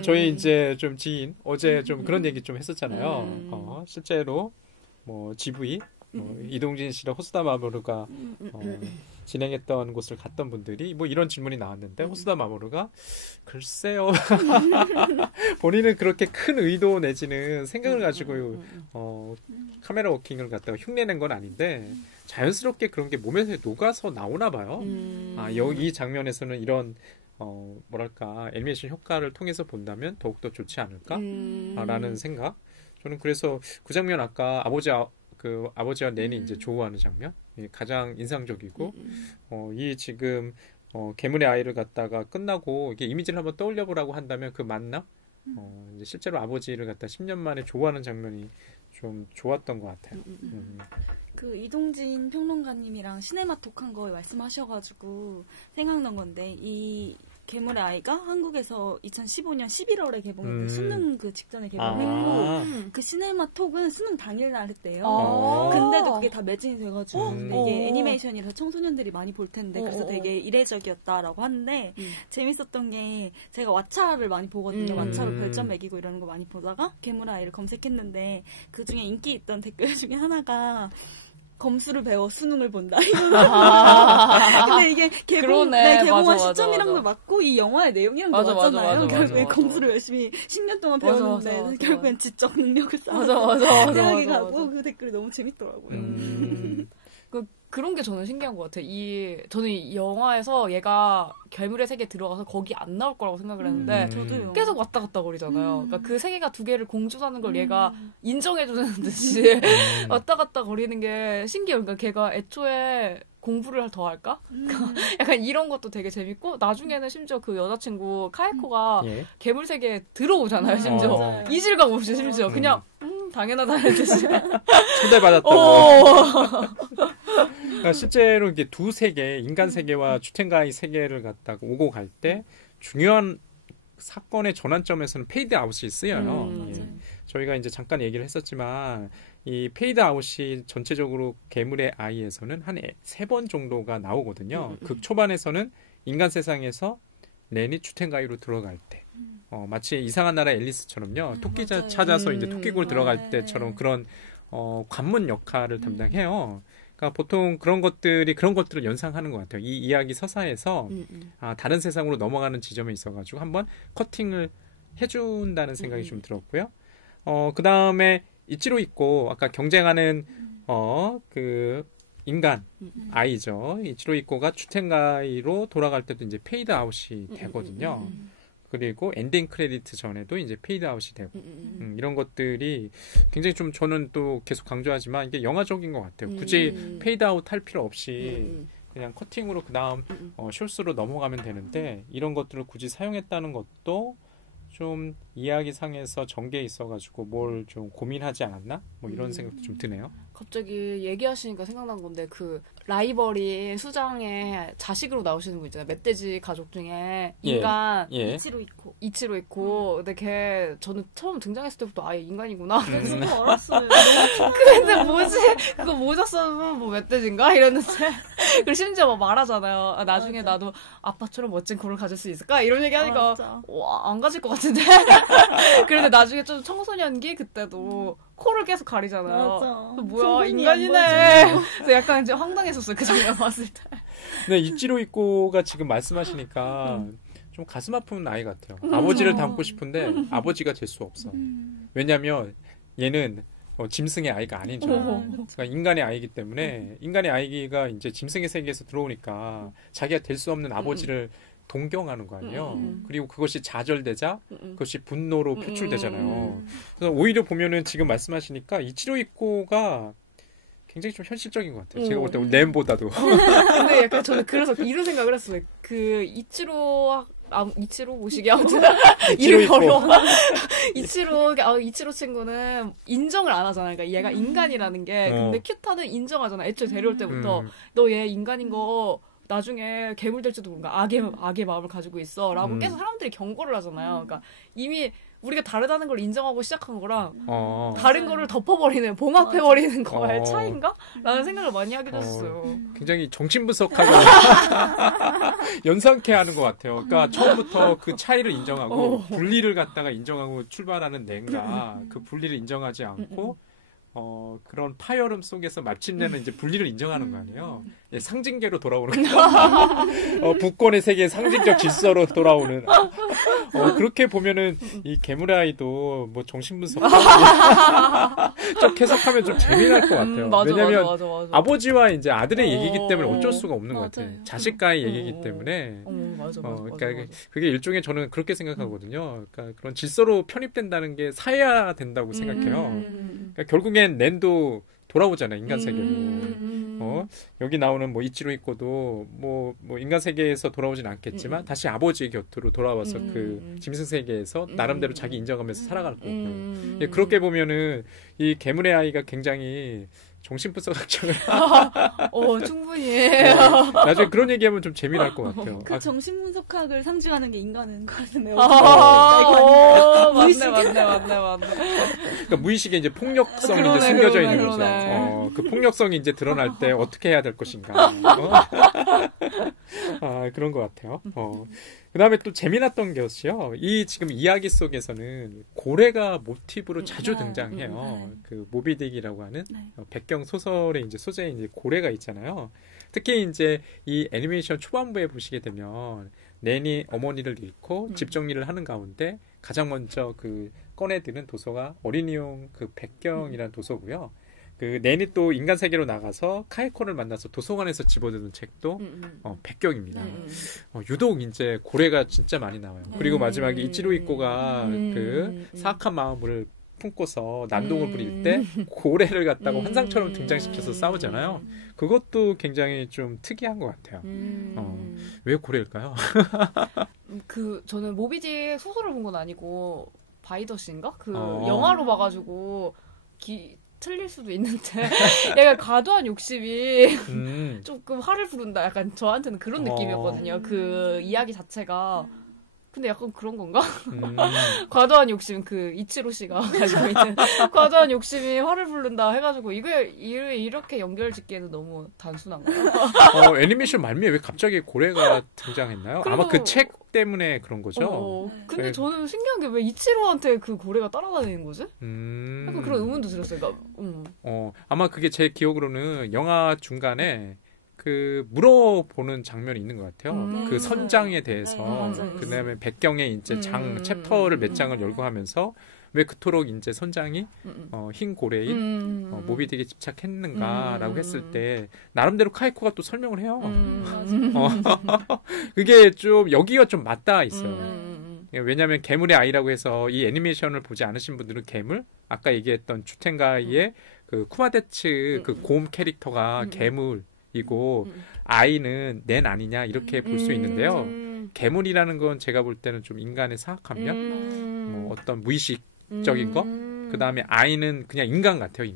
저희 이제 좀 지인 어제 좀 그런 얘기 좀 했었잖아요. 실제로 뭐 GV 이동진 씨랑 호소다 마모루가 진행했던 곳을 갔던 분들이 뭐 이런 질문이 나왔는데 호소다 마모루가 글쎄요 본인은 그렇게 큰 의도 내지는 생각을 가지고 카메라 워킹을 갖다가 흉내낸 건 아닌데 자연스럽게 그런 게 몸에 녹아서 나오나 봐요. 이 장면에서는 이런 뭐랄까 애니메이션 효과를 통해서 본다면 더욱더 좋지 않을까라는 생각. 저는 그래서 그 장면 아까 아버지와 낸이 이제 조우하는 장면 가장 인상적이고 이 지금 괴물의 아이를 갖다가 끝나고 이게 이미지를 한번 떠올려보라고 한다면 그 만남 이제 실제로 아버지를 갖다 10년 만에 조우하는 장면이 좀 좋았던 것 같아요. 그 이동진 평론가님이랑 시네마톡 한 거 말씀하셔가지고 생각난 건데 이 괴물의 아이가 한국에서 2015년 11월에 개봉했고 수능 그 직전에 개봉했고 그 시네마톡은 수능 당일날 했대요. 근데도 그게 다 매진이 돼가지고 이게 애니메이션이라서 청소년들이 많이 볼 텐데 그래서 되게 이례적이었다라고 하는데 재밌었던 게 제가 왓챠를 많이 보거든요. 왓챠로 별점 매기고 이러는 거 많이 보다가 괴물의 아이를 검색했는데 그 중에 인기 있던 댓글 중에 하나가 검수를 배워 수능을 본다. 근데 이게 개봉한 시점이랑도 맞고 이 영화의 내용이랑도 맞잖아요. 결국엔 검수를 열심히 10년 동안 배웠는데 결국엔 지적 능력을 쌓아서 대학에 가고 그 댓글이 너무 재밌더라고요. 그런 게 저는 신기한 것 같아요. 저는 이 영화에서 얘가 괴물의 세계에 들어가서 거기 안 나올 거라고 생각을 했는데 저도요. 계속 왔다 갔다 거리잖아요. 그러니까 그 세계가 두 개를 공존하는 걸 얘가 인정해주는 듯이 왔다 갔다 거리는 게 신기해요. 그러니까 걔가 애초에 공부를 더 할까? 약간 이런 것도 되게 재밌고 나중에는 심지어 그 여자친구 카에코가 괴물 세계에 들어오잖아요. 심지어 이질감 없이 심지어 그냥 당연하다는 듯이 초대받았다고. 그러니까 실제로 이게 두 세계, 인간 세계와 추텐가이 세계를 갖다가 오고 갈 때 중요한 사건의 전환점에서는 페이드 아웃이 쓰여요. 저희가 이제 잠깐 얘기를 했었지만 이 페이드 아웃이 전체적으로 괴물의 아이에서는 한 3번 정도가 나오거든요. 극 초반에서는 인간 세상에서 렌이 추텐가이로 들어갈 때 마치 이상한 나라 앨리스처럼요. 토끼 찾아서 이제 토끼굴 들어갈 때처럼 그런 관문 역할을 담당해요. 그러니까 보통 그런 것들을 연상하는 것 같아요. 이 이야기 서사에서 다른 세상으로 넘어가는 지점에 있어가지고 한번 커팅을 해준다는 생각이 좀 들었고요. 그 다음에 이치로 있고 아까 경쟁하는 그 인간 아이죠. 이치로 있고가 추텐가이로 돌아갈 때도 이제 페이드 아웃이 되거든요. 그리고 엔딩 크레디트 전에도 이제 페이드 아웃이 되고 이런 것들이 굉장히 좀 저는 또 계속 강조하지만 이게 영화적인 것 같아요. 굳이 페이드 아웃 할 필요 없이 그냥 커팅으로 그 다음 숏으로 넘어가면 되는데 이런 것들을 굳이 사용했다는 것도 좀 이야기상에서 전개에 있어가지고 뭘 좀 고민하지 않았나? 뭐 이런 생각도 좀 드네요. 갑자기 얘기하시니까 생각난 건데 그 라이벌인 수장의 자식으로 나오시는 분 있잖아요. 멧돼지 가족 중에 인간 이치로 있고 근데 걔 저는 처음 등장했을 때부터 아예 인간이구나. 저도 알았어요. 근데 뭐지? 그거 모자 쓰면 뭐 멧돼지인가? 이랬는데 그리고 심지어 막 말하잖아요. 나중에 맞아. 나도 아빠처럼 멋진 코를 가질 수 있을까? 이런 얘기하니까 와, 안 가질 것 같은데. 그런데 나중에 좀 청소년기 그때도 코를 계속 가리잖아요. 맞아. 뭐야 인간이네. 그래서 약간 이제 황당했었어요 그 장면 봤을 때. 근데 이치로 이코가 지금 말씀하시니까 좀 가슴 아픈 아이 같아요. 아버지를 닮고 싶은데 아버지가 될 수 없어. 왜냐하면 얘는 짐승의 아이가 아니죠. 그러니까 인간의 아이기 때문에 인간의 아이가 이제 짐승의 세계에서 들어오니까 자기가 될 수 없는 아버지를 동경하는 거 아니에요. 그리고 그것이 좌절되자 그것이 분노로 표출되잖아요. 그래서 오히려 보면은 지금 말씀하시니까 이치로 이코가 굉장히 좀 현실적인 것 같아요. 제가 볼 때 램보다도. 근데 약간 저는 그래서 이런 생각을 했어요. 그 이치로 모시기 아무튼 이름이 어려워. 이치로 친구는 인정을 안 하잖아. 그러니까 얘가 인간이라는 게. 근데 큐타는 인정하잖아. 애초에 데려올 때부터 너 얘 인간인 거 나중에 괴물 될지도 모른다. 악의 마음을 가지고 있어라고 계속 사람들이 경고를 하잖아요. 그러니까 이미 우리가 다르다는 걸 인정하고 시작한 거랑 다른 거를 덮어버리는, 봉합해버리는 거의 차이인가? 라는 생각을 많이 하게 됐어요. 굉장히 정신분석하고 연상케 하는 것 같아요. 그러니까 처음부터 그 차이를 인정하고 분리를 갖다가 인정하고 출발하는 낸가 그 분리를 인정하지 않고 그런 파열음 속에서 마침내는 이제 분리를 인정하는 거 아니에요. 예, 상징계로 돌아오는 거. 북권의 세계의 상징적 질서로 돌아오는. 그렇게 보면은 이 괴물의 아이도 뭐 정신분석 좀 해석하면 좀 재미날 것 같아요. 왜냐면 맞아. 아버지와 이제 아들의 얘기이기 때문에 어쩔 수가 없는 것 같아요. 자식과의 얘기이기 때문에. 맞아. 그러니까 그게 일종의 저는 그렇게 생각하거든요. 그러니까 그런 질서로 편입된다는 게 사회화 된다고 생각해요. 그러니까 결국엔 낸도 돌아오잖아요, 인간 세계로. 여기 나오는 뭐 이치로 있고도 뭐 인간 세계에서 돌아오진 않겠지만 다시 아버지 곁으로 돌아와서 그 짐승 세계에서 나름대로 자기 인정하면서 살아갈 거고. 예, 그렇게 보면은 이 괴물의 아이가 굉장히 정신분석학자를 충분히 나중에 그런 얘기하면 좀 재미날 것 같아요. 그 정신분석학을 상징하는 게 인간은 가슴에 맞네. 그러니까 무의식에 이제 폭력성이 이제 숨겨져 있는 거죠. 그 폭력성이 이제 드러날 때 어떻게 해야 될 것인가. 그런 것 같아요. 그 다음에 또 재미났던 것이요. 이 지금 이야기 속에서는 고래가 모티브로 자주 등장해요. 그 모비딕이라고 하는 백경 소설의 이제 소재에 이제 고래가 있잖아요. 특히 이제 이 애니메이션 초반부에 보시게 되면 낸이 어머니를 잃고 집 정리를 하는 가운데 가장 먼저 그 꺼내드는 도서가 어린이용 그 백경이라는 도서고요. 그 낸이 또 인간 세계로 나가서 카이코를 만나서 도서관에서 집어드는 책도 백경입니다. 유독 이제 고래가 진짜 많이 나와요. 그리고 마지막에 이치로 이코가 그 사악한 마음을 품고서 난동을 부릴 때 고래를 갖다가 환상처럼 등장시켜서 싸우잖아요. 그것도 굉장히 좀 특이한 것 같아요. 왜 고래일까요? 저는 모비딕 소설을 본 건 아니고 바이더스인가? 영화로 봐가지고 틀릴 수도 있는데 약간 과도한 욕심이 조금 화를 부른다. 약간 저한테는 그런 느낌이었거든요. 그 이야기 자체가. 근데 약간 그런 건가? 과도한 욕심, 이치로 씨가 가지고 있는 과도한 욕심이 화를 부른다 해가지고 이게 이렇게 연결 짓기에는 너무 단순한가요? 애니메이션 말미에 왜 갑자기 고래가 등장했나요? 아마 그 책 때문에 그런 거죠? 근데 저는 신기한 게 왜 이치로한테 그 고래가 따라다니는 거지? 약간 그런 의문도 들었어요. 그러니까, 아마 그게 제 기억으로는 영화 중간에 그 물어보는 장면이 있는 것 같아요. 그 선장에 대해서. 그다음에 백경의 이제 챕터를 몇 장을 열고 하면서 왜 그토록 이제 선장이 흰 고래인 모비딕에 집착했는가라고 했을 때 나름대로 카이코가 또 설명을 해요. 그게 좀 여기가 좀 맞닿아 있어요. 왜냐하면 괴물의 아이라고 해서 이 애니메이션을 보지 않으신 분들은 괴물 아까 얘기했던 주텐가이의 그 쿠마데츠 그 곰 캐릭터가 괴물이고 아이는 낸 아니냐 이렇게 볼 수 있는데요. 괴물이라는 건 제가 볼 때는 좀 인간의 사악한 면, 뭐 어떤 무의식적인 거. 그 다음에 아이는 그냥 인간 같아요,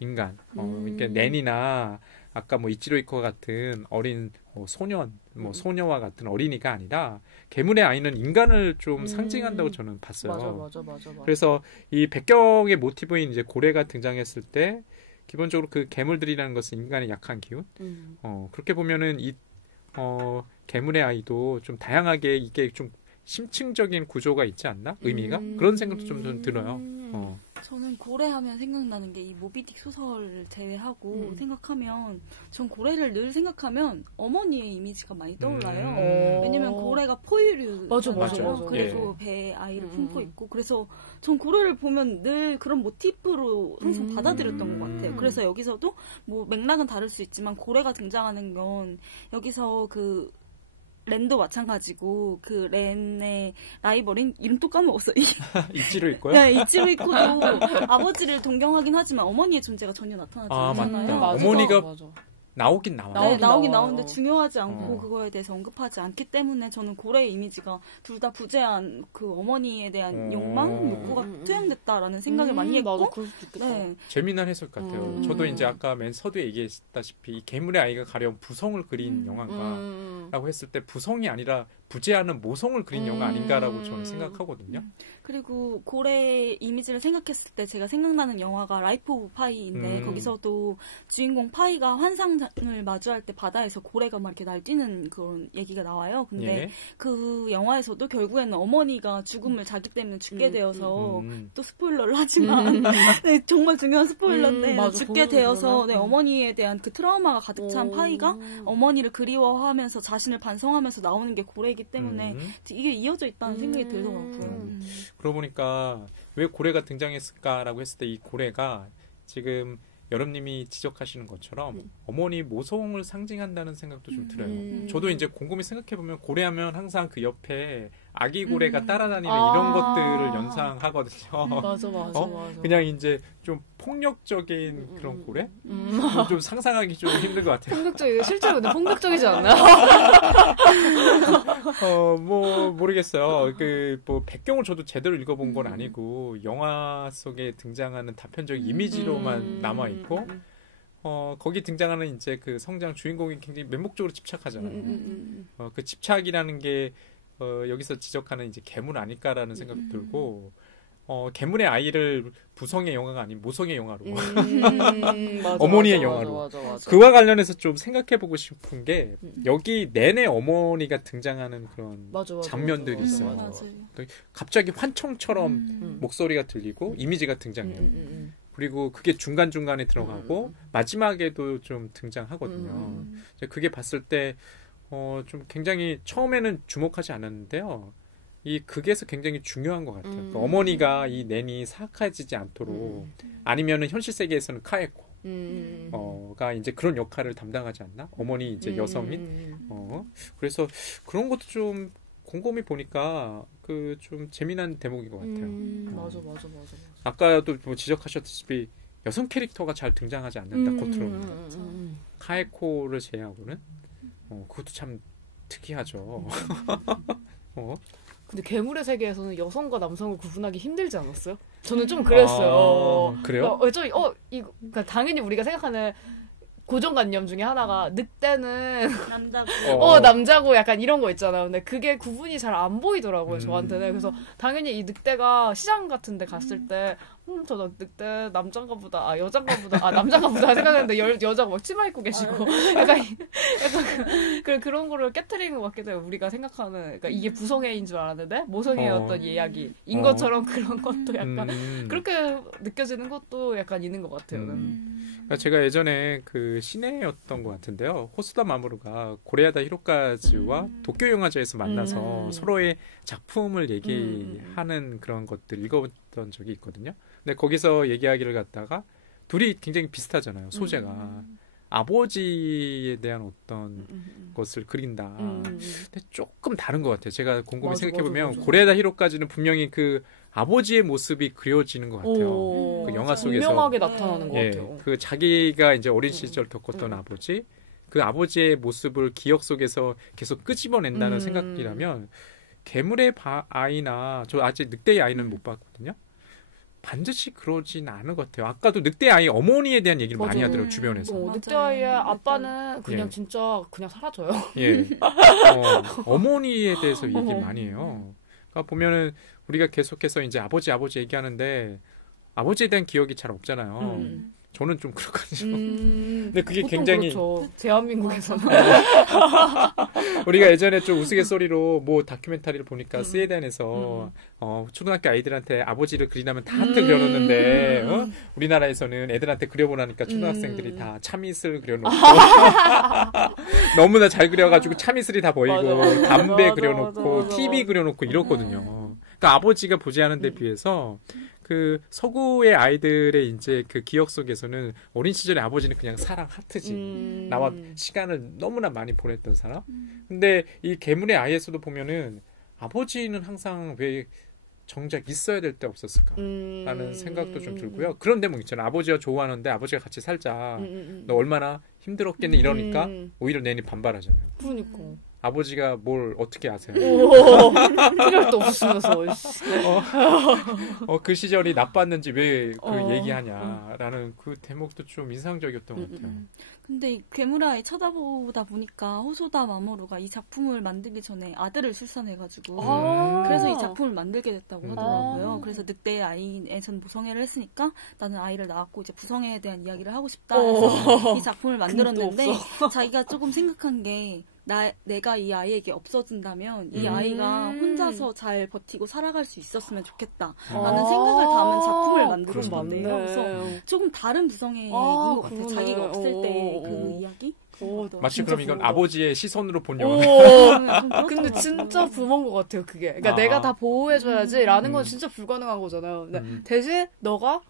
인간. 그러니까 낸이나 아까 뭐 이치로 이코 같은 어린 소년, 뭐 소녀와 같은 어린이가 아니라 괴물의 아이는 인간을 좀 상징한다고 저는 봤어요. 맞아. 그래서 이 백경의 모티브인 이제 고래가 등장했을 때 기본적으로 그 괴물들이라는 것은 인간의 약한 기운. 그렇게 보면은 이 괴물의 아이도 좀 다양하게 이게 좀 심층적인 구조가 있지 않나? 의미가? 그런 생각도 좀 들어요. 저는 고래 하면 생각나는 게 이 모비딕 소설을 제외하고 생각하면 전 고래를 늘 생각하면 어머니의 이미지가 많이 떠올라요. 왜냐면 고래가 포유류 맞아. 그래서 배에 아이를 품고 있고 그래서 전 고래를 보면 늘 그런 모티프로 항상 받아들였던 것 같아요. 그래서 여기서도 뭐 맥락은 다를 수 있지만 고래가 등장하는 건 여기서 그 렌도 마찬가지고 그 렌의 라이벌인 이름 또 까먹었어. 이치로 있고요. 네, 이치로 있고도 아버지를 동경하긴 하지만 어머니의 존재가 전혀 나타나지 않잖아요. 맞다. 어머니가 나오긴 나와요. 네, 나오긴 나오는데 중요하지 않고 어. 그거에 대해서 언급하지 않기 때문에 저는 고래의 이미지가 둘 다 부재한 그 어머니에 대한 욕망, 욕구가 투영됐다라는 생각을 많이 했고 맞아, 그럴 수도 있겠다. 네. 재미난 해석 같아요. 저도 이제 아까 맨 서두에 얘기했다시피 이 괴물의 아이가 가령 부성을 그린 영화인가라고 했을 때 부성이 아니라 부재하는 모성을 그린 영화 아닌가라고 저는 생각하거든요. 그리고 고래의 이미지를 생각했을 때 제가 생각나는 영화가 라이프 오브 파이인데 거기서도 주인공 파이가 환상을 마주할 때 바다에서 고래가 막 이렇게 날뛰는 그런 얘기가 나와요. 근데 예. 그 영화에서도 결국에는 어머니가 죽음을 자기 때문에 죽게 되어서 또 스포일러를 하지만 네, 정말 중요한 스포일러인데 맞아, 죽게 되어서 네, 어머니에 대한 그 트라우마가 가득 찬 파이가 어머니를 그리워하면서 자신을 반성하면서 나오는 게 고래이기 때문에 이게 이어져 있다는 생각이 들더라고요. 그러고 보니까 왜 고래가 등장했을까라고 했을 때 이 고래가 지금 여름님이 지적하시는 것처럼 어머니 모성을 상징한다는 생각도 좀 들어요. 저도 이제 곰곰이 생각해보면 고래하면 항상 그 옆에 아기 고래가 따라다니는 이런 것들을 연상하거든요. 맞아. 그냥 이제 좀 폭력적인 그런 고래? 좀 상상하기 좀 힘든 것 같아요. 폭력적이고 실제로 근데 폭력적이지 않나? 뭐 모르겠어요. 뭐 백경을 저도 제대로 읽어본 건 아니고 영화 속에 등장하는 단편적 이미지로만 남아 있고 거기 등장하는 이제 그 성장 주인공이 굉장히 맹목적으로 집착하잖아요. 그 집착이라는 게 여기서 지적하는 이제 괴물 아닐까라는 생각도 들고. 괴물의 아이를 부성의 영화가 아닌 모성의 영화로 어머니의 영화로 맞아. 그와 관련해서 좀 생각해보고 싶은 게 여기 내내 어머니가 등장하는 그런 장면들이 있어요. 맞아요. 갑자기 환청처럼 목소리가 들리고 이미지가 등장해요. 그리고 그게 중간중간에 들어가고 마지막에도 좀 등장하거든요. 그게 봤을 때 좀 굉장히 처음에는 주목하지 않았는데요. 이 극에서 굉장히 중요한 것 같아요. 그러니까 어머니가 이 낸이 사악해지지 않도록 아니면은 현실 세계에서는 카에코가 이제 그런 역할을 담당하지 않나? 어머니 이제 여성인 그래서 그런 것도 좀 곰곰이 보니까 그 좀 재미난 대목인 것 같아요. 맞아. 아까도 뭐 지적하셨다시피 여성 캐릭터가 잘 등장하지 않는다 겉으로는 카에코를 제외하고는 그것도 참 특이하죠. 근데 괴물의 세계에서는 여성과 남성을 구분하기 힘들지 않았어요? 저는 좀 그랬어요. 그래요? 그러니까 당연히 우리가 생각하는 고정관념 중에 하나가 늑대는 남자고 남자고 약간 이런 거 있잖아요. 근데 그게 구분이 잘 안 보이더라고요, 저한테는. 그래서 당연히 이 늑대가 시장 같은 데 갔을 때 저 늑대 남잔가 보다, 여잔가 보다, 남잔가 보다 생각했는데 여자가 막 치마 입고 계시고 약간 그런 거를 깨트리는 것 같기도 해요. 우리가 생각하는, 그러니까 이게 부성애인 줄 알았는데 모성애의 어떤 이야기인 것처럼 그런 것도 약간 그렇게 느껴지는 것도 약간 있는 것 같아요. 그러니까 제가 예전에 그 시내였던 것 같은데요. 호소다 마모루가 고레야다 히로카즈와 도쿄영화제에서 만나서 서로의 작품을 얘기하는 그런 것들 읽어봤던 적이 있거든요. 근데 거기서 얘기하기를 갖다가 둘이 굉장히 비슷하잖아요. 소재가. 아버지에 대한 어떤 것을 그린다. 근데 조금 다른 것 같아요. 제가 곰곰이 생각해보면 고레다 히로까지는 분명히 그 아버지의 모습이 그려지는 것 같아요. 그 영화 속에서 분명하게 나타나는 것 같아요. 그 자기가 이제 어린 시절 겪었던 아버지, 그 아버지의 모습을 기억 속에서 계속 끄집어낸다는 생각이라면 괴물의 아이나 저 아직 늑대의 아이는 못 봤거든요. 반드시 그러진 않은 것 같아요. 아까도 늑대 아이 어머니에 대한 얘기를 많이 하더라고요, 주변에서. 늑대 아이의 아빠는 그냥 진짜 그냥 사라져요. 예. 어머니에 대해서 얘기 많이 해요. 그러니까 보면은 우리가 계속해서 이제 아버지 얘기하는데 아버지에 대한 기억이 잘 없잖아요. 저는 좀 그렇거든요. 근데 그게 굉장히 그렇죠. 대한민국에서는 우리가 예전에 좀 우스갯소리로 뭐 다큐멘터리를 보니까 스웨덴에서 초등학교 아이들한테 아버지를 그리라면 다 하트 그려놓는데 우리나라에서는 애들한테 그려보라니까 초등학생들이 다 참이슬 그려놓고 너무나 잘 그려가지고 참이슬이 다 보이고 담배 그려놓고 TV 그려놓고 이렇거든요. 그러니까 아버지가 보지 않은 데 비해서 그 서구의 아이들의 이제 그 기억 속에서는 어린 시절에 아버지는 그냥 사랑 하트지. 나와 시간을 너무나 많이 보냈던 사람. 근데 이 괴물의 아이에서도 보면은 아버지는 항상 왜 정작 있어야 될 때 없었을까? 라는 생각도 좀 들고요. 그런 대목 있잖아. 아버지가 좋아하는데 아버지가 같이 살자. 너 얼마나 힘들었겠니? 이러니까 오히려 내니 반발하잖아요. 그러니까. 아버지가 뭘 어떻게 아세요? 필요도 없으면서. 그 시절이 나빴는지 왜 그 얘기하냐라는 그 대목도 좀 인상적이었던 것 같아요. 근데 이 괴물아이 쳐다보다 보니까 호소다 마모루가 이 작품을 만들기 전에 아들을 출산해가지고 그래서 이 작품을 만들게 됐다고 하더라고요. 그래서 늑대의 아이에선 무성애를 했으니까 나는 아이를 낳았고 이제 부성애에 대한 이야기를 하고 싶다 해서 이 작품을 만들었는데 자기가 조금 생각한 게 내가 이 아이에게 없어진다면 이 아이가 혼자서 잘 버티고 살아갈 수 있었으면 좋겠다 라는 생각을 담은 작품을 만들고 싶었대요. 그래서 조금 다른 부성애인 것 같아요. 자기가 없을 때 그 이야기? 마치 그럼 이건 아버지의 시선으로 본 영화. 근데 진짜 부모인 것 같아요, 그게. 그러니까 내가 다 보호해줘야지 라는 건 진짜 불가능한 거잖아요. 대신 너가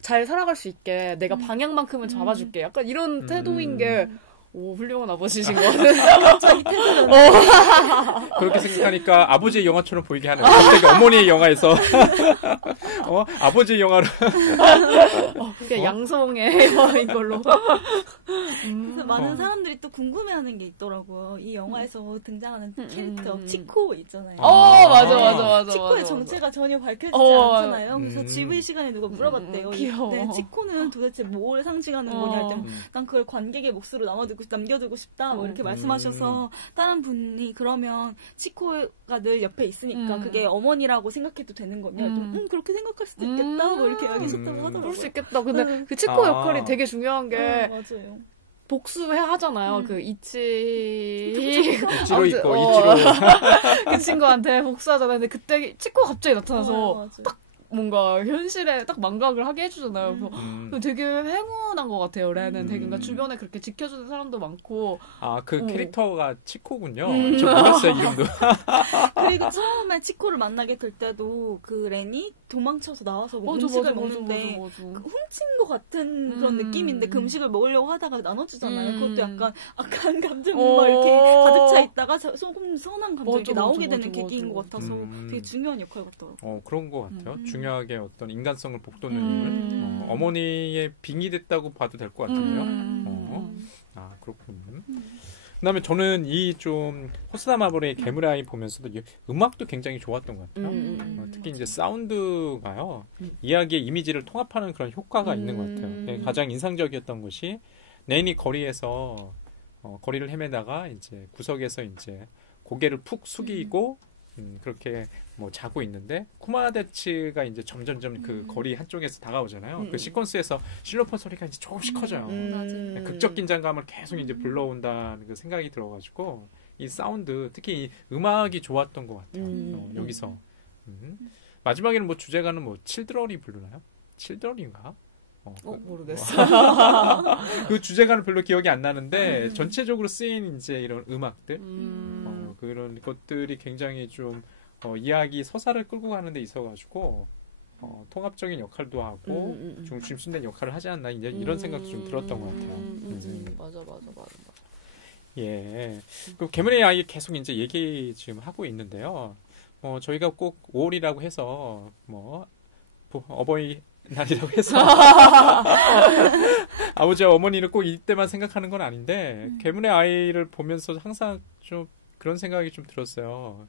잘 살아갈 수 있게 내가 방향만큼은 잡아줄게. 약간 이런 태도인 게 훌륭한 아버지신 것 같아요. 자기 태도는. 그렇게 생각하니까 아버지의 영화처럼 보이게 하는. 갑자기 어머니의 영화에서 아버지의 영화로. 그냥 양성의 영화인 걸로. 그래서 많은 사람들이 또 궁금해하는 게 있더라고요. 이 영화에서 등장하는 캐릭터 치코 있잖아요. 맞아. 치코의 정체가 전혀 밝혀지지 않잖아요. 그래서 GV 시간에 누가 물어봤대요. 귀여워. 네, 치코는 도대체 뭘 상징하는 거냐 할 때 난 그걸 관객의 몫으로 남겨두고 싶다 뭐 이렇게 말씀하셔서 다른 분이 그러면 치코가 늘 옆에 있으니까 그게 어머니라고 생각해도 되는 거냐 그렇게 생각할 수도 있겠다 뭐 이렇게 이야기하셨다고 하더라고요. 그럴 수 있겠다. 근데 그 치코 역할이 되게 중요한 게 맞아요. 복수해 하잖아요. 그 이치로 있고 이치로 그 친구한테 복수하잖아요. 근데 그때 치코 갑자기 나타나서 딱 뭔가 현실에 딱 망각을 하게 해주잖아요. 그래서 되게 행운한 것 같아요. 레는 되게 그러니까 주변에 그렇게 지켜주는 사람도 많고. 그 캐릭터가 치코군요. 저 몰랐어요 이름도. 그리고 처음에 치코를 만나게 될 때도 그 렌이 도망쳐서 나와서 음식을 먹는데 훔친 것 같은 그런 느낌인데 그 음식을 먹으려고 하다가 나눠주잖아요. 그것도 약간 악한 감정이 막 이렇게 가득 차 있다가 조금 선한 감정이 나오게 되는 계기인 것 같아서 되게 중요한 역할 같더라고요. 그런 것 같아요. 중요하게 어떤 인간성을 북돋는 인물. 어머니의 빙이 됐다고 봐도 될 것 같은데요. 그렇군요. 그다음에 저는 이 좀 호소다 마모루의 괴물아이 보면서도 음악도 굉장히 좋았던 것 같아요. 특히 이제 사운드가요. 이야기의 이미지를 통합하는 그런 효과가 있는 것 같아요. 가장 인상적이었던 것이 낸이 거리에서 거리를 헤매다가 이제 구석에서 이제 고개를 푹 숙이고 그렇게 뭐 자고 있는데 쿠마다치가 이제 점점점 그 거리 한쪽에서 다가오잖아요. 그 시퀀스에서 실로폰 소리가 이제 조금씩 커져요. 극적 긴장감을 계속 이제 불러온다는 그 생각이 들어가지고 이 사운드 특히 이 음악이 좋았던 것 같아요. 여기서 마지막에는 뭐 주제가는 뭐 칠드럴이 부르나요? 칠드럴인가? 모르겠어. 그 주제가는 별로 기억이 안 나는데 전체적으로 쓰인 이제 이런 음악들 그런 것들이 굉장히 좀 이야기 서사를 끌고 가는 데 있어가지고 통합적인 역할도 하고 중심된 역할을 하지 않나 이제 이런 생각도 좀 들었던 것 같아요. 맞아. 예. 그 괴물의 아이 계속 이제 얘기 지금 하고 있는데요. 저희가 꼭 5월이라고 해서 뭐 어버이 날이라고 해서 아버지와 어머니를 꼭 이때만 생각하는 건 아닌데 괴물의 아이를 보면서 항상 좀 그런 생각이 좀 들었어요.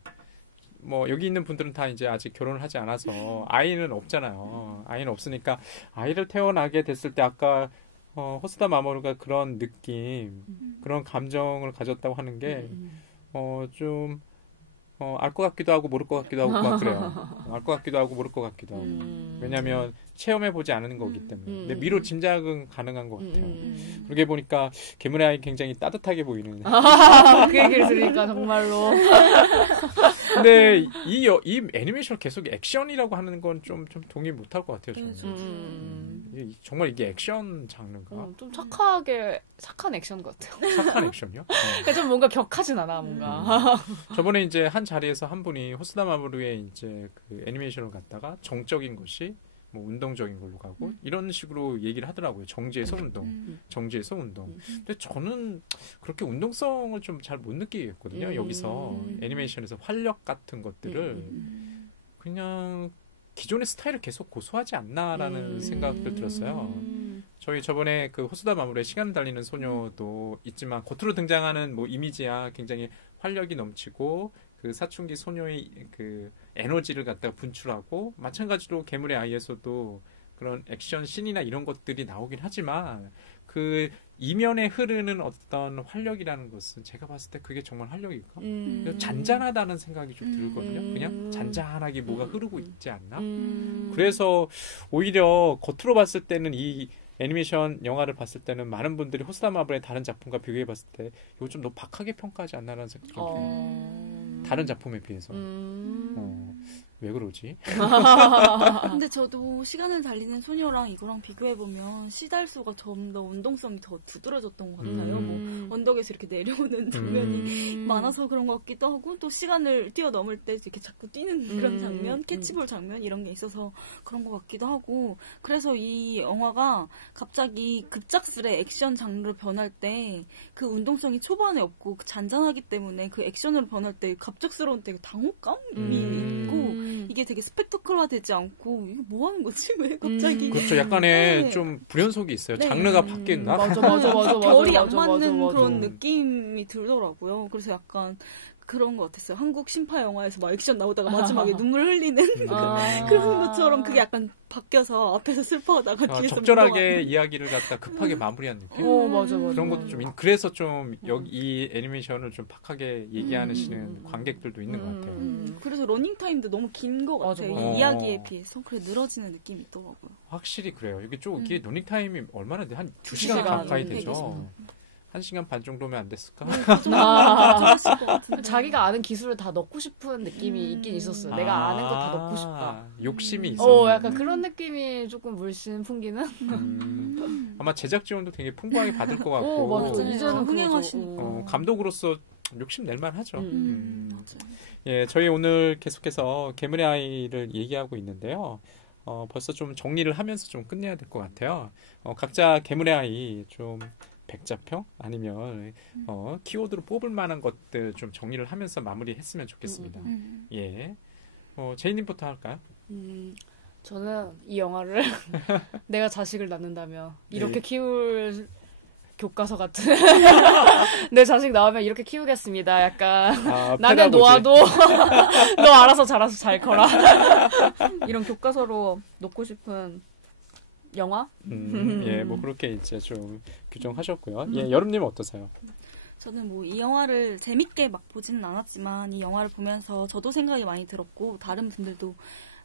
뭐 여기 있는 분들은 다 이제 아직 결혼을 하지 않아서 아이는 없잖아요. 아이는 없으니까 아이를 태어나게 됐을 때 아까 호소다 마모루가 그런 느낌, 그런 감정을 가졌다고 하는 게 좀 알 것 같기도 하고 모를 것 같기도 하고 막 그래요. 알 것 같기도 하고 모를 것 같기도 하고. 왜냐하면 체험해보지 않은 거기 때문에. 근데 미로 짐작은 가능한 것 같아요. 그러게 보니까 괴물의 아이 굉장히 따뜻하게 보이는. 그 얘기를 들으니까 정말로. 근데 이 애니메이션 계속 액션이라고 하는 건 좀 동의 못할 것 같아요. 저는. 정말 이게 액션 장르인가? 좀 착한 액션 같아요. 착한 액션이요? 좀 뭔가 격하진 않아 뭔가. 저번에 이제 한 자리에서 한 분이 호소다 마모루의 이제 그 애니메이션을 갖다가 정적인 것이 뭐 운동적인 걸로 가고 이런 식으로 얘기를 하더라고요. 정지에서 운동, 정지에서 운동. 근데 저는 그렇게 운동성을 좀 잘 못 느끼겠거든요. 여기서 애니메이션에서 활력 같은 것들을 그냥 기존의 스타일을 계속 고수하지 않나라는 생각들 들었어요. 저희 저번에 그 호소다 마무리의 시간을 달리는 소녀도 있지만 겉으로 등장하는 뭐 이미지야 굉장히 활력이 넘치고 그 사춘기 소녀의 그 에너지를 갖다가 분출하고 마찬가지로 괴물의 아이에서도 그런 액션 씬이나 이런 것들이 나오긴 하지만 그 이면에 흐르는 어떤 활력이라는 것은 제가 봤을 때 그게 정말 활력일까? 잔잔하다는 생각이 좀 들거든요. 그냥 잔잔하게 뭐가 흐르고 있지 않나? 그래서 오히려 겉으로 봤을 때는 이 애니메이션 영화를 봤을 때는 많은 분들이 호소다 마블의 다른 작품과 비교해 봤을 때 이거 좀 너무 박하게 평가하지 않나라는 생각이 들어요. 다른 작품에 비해서. 왜 그러지? 근데 저도 시간을 달리는 소녀랑 이거랑 비교해보면 시달소가 좀 더 운동성이 더 두드러졌던 것 같아요. 뭐 언덕에서 이렇게 내려오는 장면이 많아서 그런 것 같기도 하고 또 시간을 뛰어넘을 때 이렇게 자꾸 뛰는 그런 장면, 캐치볼 장면 이런 게 있어서 그런 것 같기도 하고 그래서 이 영화가 갑자기 급작스레 액션 장르로 변할 때 그 운동성이 초반에 없고 잔잔하기 때문에 그 액션으로 변할 때 갑작스러운 때 당혹감이 있고 이게 되게 스펙터클화되지 않고 이거 뭐 하는 거지? 왜 갑자기? 그렇죠. 약간의 좀 불연속이 있어요. 장르가 바뀌었나? 맞아. 결이 안 맞는 그런 느낌이 들더라고요. 그래서 약간 그런 것 같았어요. 한국 신파 영화에서 막 액션 나오다가 마지막에 눈물 흘리는 그런 것처럼 그게 약간 바뀌어서 앞에서 슬퍼하다가 뒤에서 적절하게 이야기를 갖다 급하게 마무리한 느낌. 맞아. 그런 것도 좀 그래서 좀 여기 이 애니메이션을 좀 박하게 얘기하시는 관객들도 있는 것 같아요. 그래서 러닝 타임도 너무 긴 것 같아요. 이 이야기에 비해서 그래 늘어지는 느낌이 있더라고요. 확실히 그래요. 이게 좀 이게 러닝 타임이 얼마나 돼? 한 2시간 가까이 되죠. 1시간 반 정도면 안 됐을까? 자기가 아는 기술을 다 넣고 싶은 느낌이 있긴 있었어요. 내가 아는 거 다 넣고 싶다. 욕심이 있었네. 약간 그런 느낌이 조금 물씬 풍기는? 아마 제작 지원도 되게 풍부하게 받을 것 같고. 맞아. 이제는 흥행하시니까. 감독으로서 욕심 낼만 하죠. 예, 저희 오늘 계속해서 괴물의 아이를 얘기하고 있는데요. 벌써 좀 정리를 하면서 좀 끝내야 될 것 같아요. 각자 괴물의 아이 좀 100자평? 아니면 키워드로 뽑을 만한 것들 좀 정리를 하면서 마무리했으면 좋겠습니다. 예, 제이님부터 할까요? 저는 이 영화를 내가 자식을 낳는다면 이렇게 키울 교과서 같은 내 자식 나오면 이렇게 키우겠습니다. 약간 나는 놓아도 너 알아서 자라서 잘 커라. 이런 교과서로 놓고 싶은 영화? 예, 뭐 그렇게 이제 좀 규정하셨고요. 예, 여름님 어떠세요? 저는 뭐 이 영화를 재밌게 막 보지는 않았지만 이 영화를 보면서 저도 생각이 많이 들었고 다른 분들도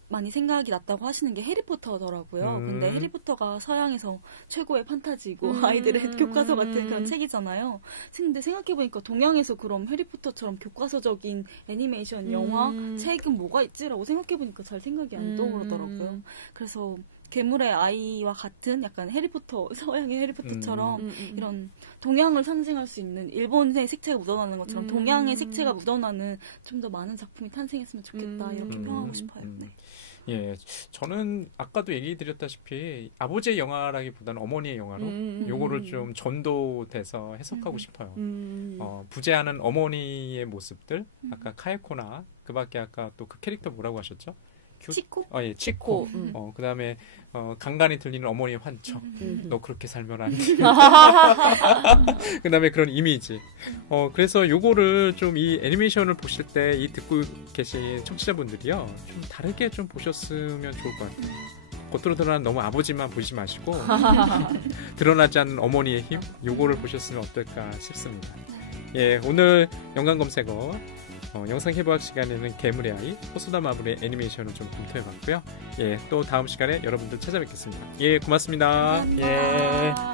많이 생각이 났다고 하시는 게 해리포터더라고요. 근데 해리포터가 서양에서 최고의 판타지고 아이들의 교과서 같은 그런 책이잖아요. 근데 생각해보니까 동양에서 그럼 해리포터처럼 교과서적인 애니메이션, 영화, 책은 뭐가 있지라고 생각해보니까 잘 생각이 안 떠오르더라고요. 그래서 괴물의 아이와 같은 약간 해리포터, 서양의 해리포터처럼 이런 동양을 상징할 수 있는 일본의 색채가 묻어나는 것처럼 동양의 색채가 묻어나는 좀 더 많은 작품이 탄생했으면 좋겠다 이렇게 평하고 싶어요. 네. 예, 저는 아까도 얘기 드렸다시피 아버지의 영화라기보다는 어머니의 영화로 요거를 좀 전도돼서 해석하고 싶어요. 부재하는 어머니의 모습들, 아까 카에코나 그밖에 아까 또 그 캐릭터 뭐라고 하셨죠? 치코? 예, 치코. 그다음에 간간히 들리는 어머니의 환청. 너 그렇게 살면 안 돼. 그다음에 그런 이미지. 그래서 요거를 좀 이 애니메이션을 보실 때 이 듣고 계신 청취자분들이요. 좀 다르게 좀 보셨으면 좋을 것 같아요. 겉으로 드러나는 너무 아버지만 보지 마시고 드러나지 않는 어머니의 힘 요거를 보셨으면 어떨까 싶습니다. 예, 오늘 연관 검색어 영상 해부학 시간에는 괴물의 아이, 호소다 마블의 애니메이션을 좀 검토해봤고요. 예, 또 다음 시간에 여러분들 찾아뵙겠습니다. 예, 고맙습니다. 감사합니다. 예.